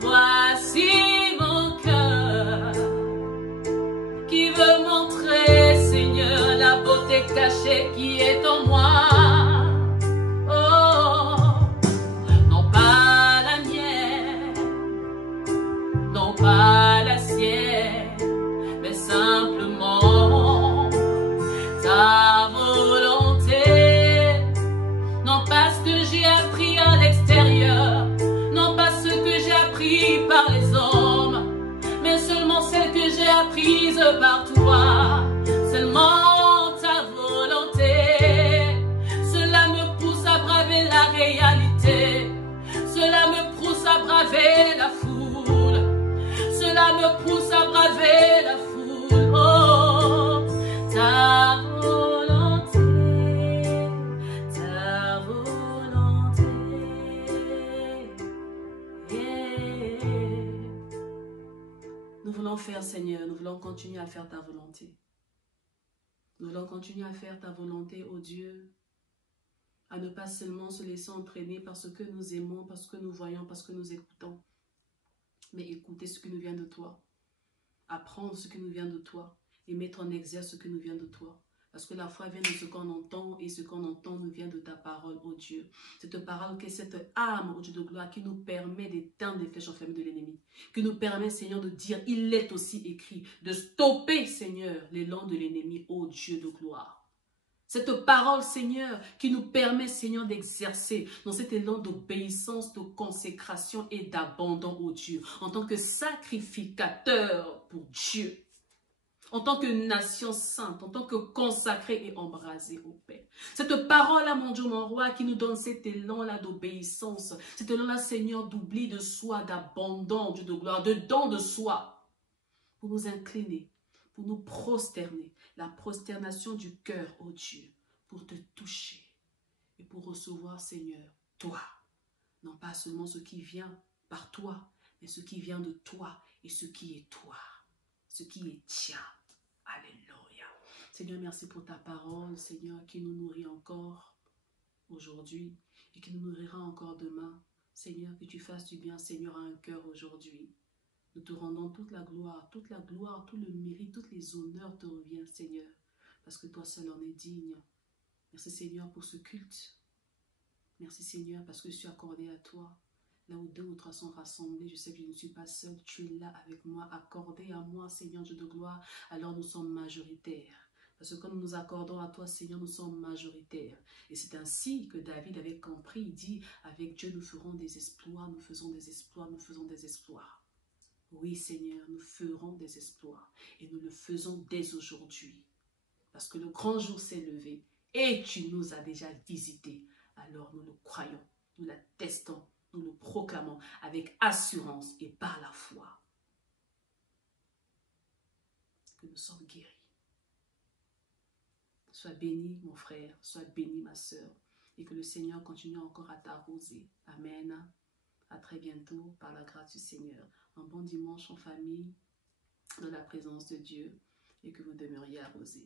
voici mon cœur qui veut montrer, Seigneur, la beauté cachée qui est en moi. Oh, non pas la mienne, non pas la sienne, mais simplement ta volonté. Non pas ce que j'ai appris à l'extérieur, non pas ce que j'ai appris par les hommes, mais seulement celle que j'ai apprise par toi. Seulement ta volonté. Cela me pousse à braver la réalité. Cela me pousse à braver la foule. Cela me pousse à braver la foule. Oh, ta volonté, ta volonté. Yeah. Nous voulons faire, Seigneur, nous voulons continuer à faire ta volonté. Nous voulons continuer à faire ta volonté, ô Dieu, à ne pas seulement se laisser entraîner par ce que nous aimons, par ce que nous voyons, par ce que nous écoutons, mais écouter ce qui nous vient de toi, apprendre ce qui nous vient de toi et mettre en exergue ce qui nous vient de toi. Parce que la foi vient de ce qu'on entend et ce qu'on entend nous vient de ta parole, ô Dieu. Cette parole qui est cette âme, ô Dieu de gloire, qui nous permet d'éteindre les flèches enflammées de l'ennemi. Qui nous permet, Seigneur, de dire, il est aussi écrit, de stopper, Seigneur, l'élan de l'ennemi, ô Dieu de gloire. Cette parole, Seigneur, qui nous permet, Seigneur, d'exercer dans cet élan d'obéissance, de consécration et d'abandon, ô Dieu, en tant que sacrificateur pour Dieu. En tant que nation sainte, en tant que consacrée et embrasée au Père. Cette parole-là, mon Dieu, mon roi, qui nous donne cet élan-là d'obéissance, cet élan-là, Seigneur, d'oubli de soi, d'abandon, Dieu de gloire, de don de soi, pour nous incliner, pour nous prosterner, la prosternation du cœur, ô Dieu, pour te toucher et pour recevoir, Seigneur, toi. Non pas seulement ce qui vient par toi, mais ce qui vient de toi et ce qui est toi, ce qui est tien. Alléluia. Seigneur, merci pour ta parole, Seigneur, qui nous nourrit encore aujourd'hui et qui nous nourrira encore demain. Seigneur, que tu fasses du bien, Seigneur, à un cœur aujourd'hui. Nous te rendons toute la gloire, tout le mérite, tous les honneurs te reviennent, Seigneur, parce que toi seul en es digne. Merci, Seigneur, pour ce culte. Merci, Seigneur, parce que je suis accordé à toi. Là où 2 ou 3 sont rassemblés, je sais que je ne suis pas seule. Tu es là avec moi, accordé à moi, Seigneur Dieu de gloire. Alors nous sommes majoritaires. Parce que quand nous nous accordons à toi, Seigneur, nous sommes majoritaires. Et c'est ainsi que David avait compris. Il dit, avec Dieu, nous ferons des exploits, nous faisons des exploits, nous faisons des exploits. Oui, Seigneur, nous ferons des exploits. Et nous le faisons dès aujourd'hui. Parce que le grand jour s'est levé et tu nous as déjà visités. Alors nous le croyons, nous l'attestons, nous le proclamons avec assurance et par la foi. Que nous sommes guéris. Sois béni mon frère, sois béni ma soeur. Et que le Seigneur continue encore à t'arroser. Amen. À très bientôt par la grâce du Seigneur. Un bon dimanche en famille, dans la présence de Dieu. Et que vous demeuriez arrosés.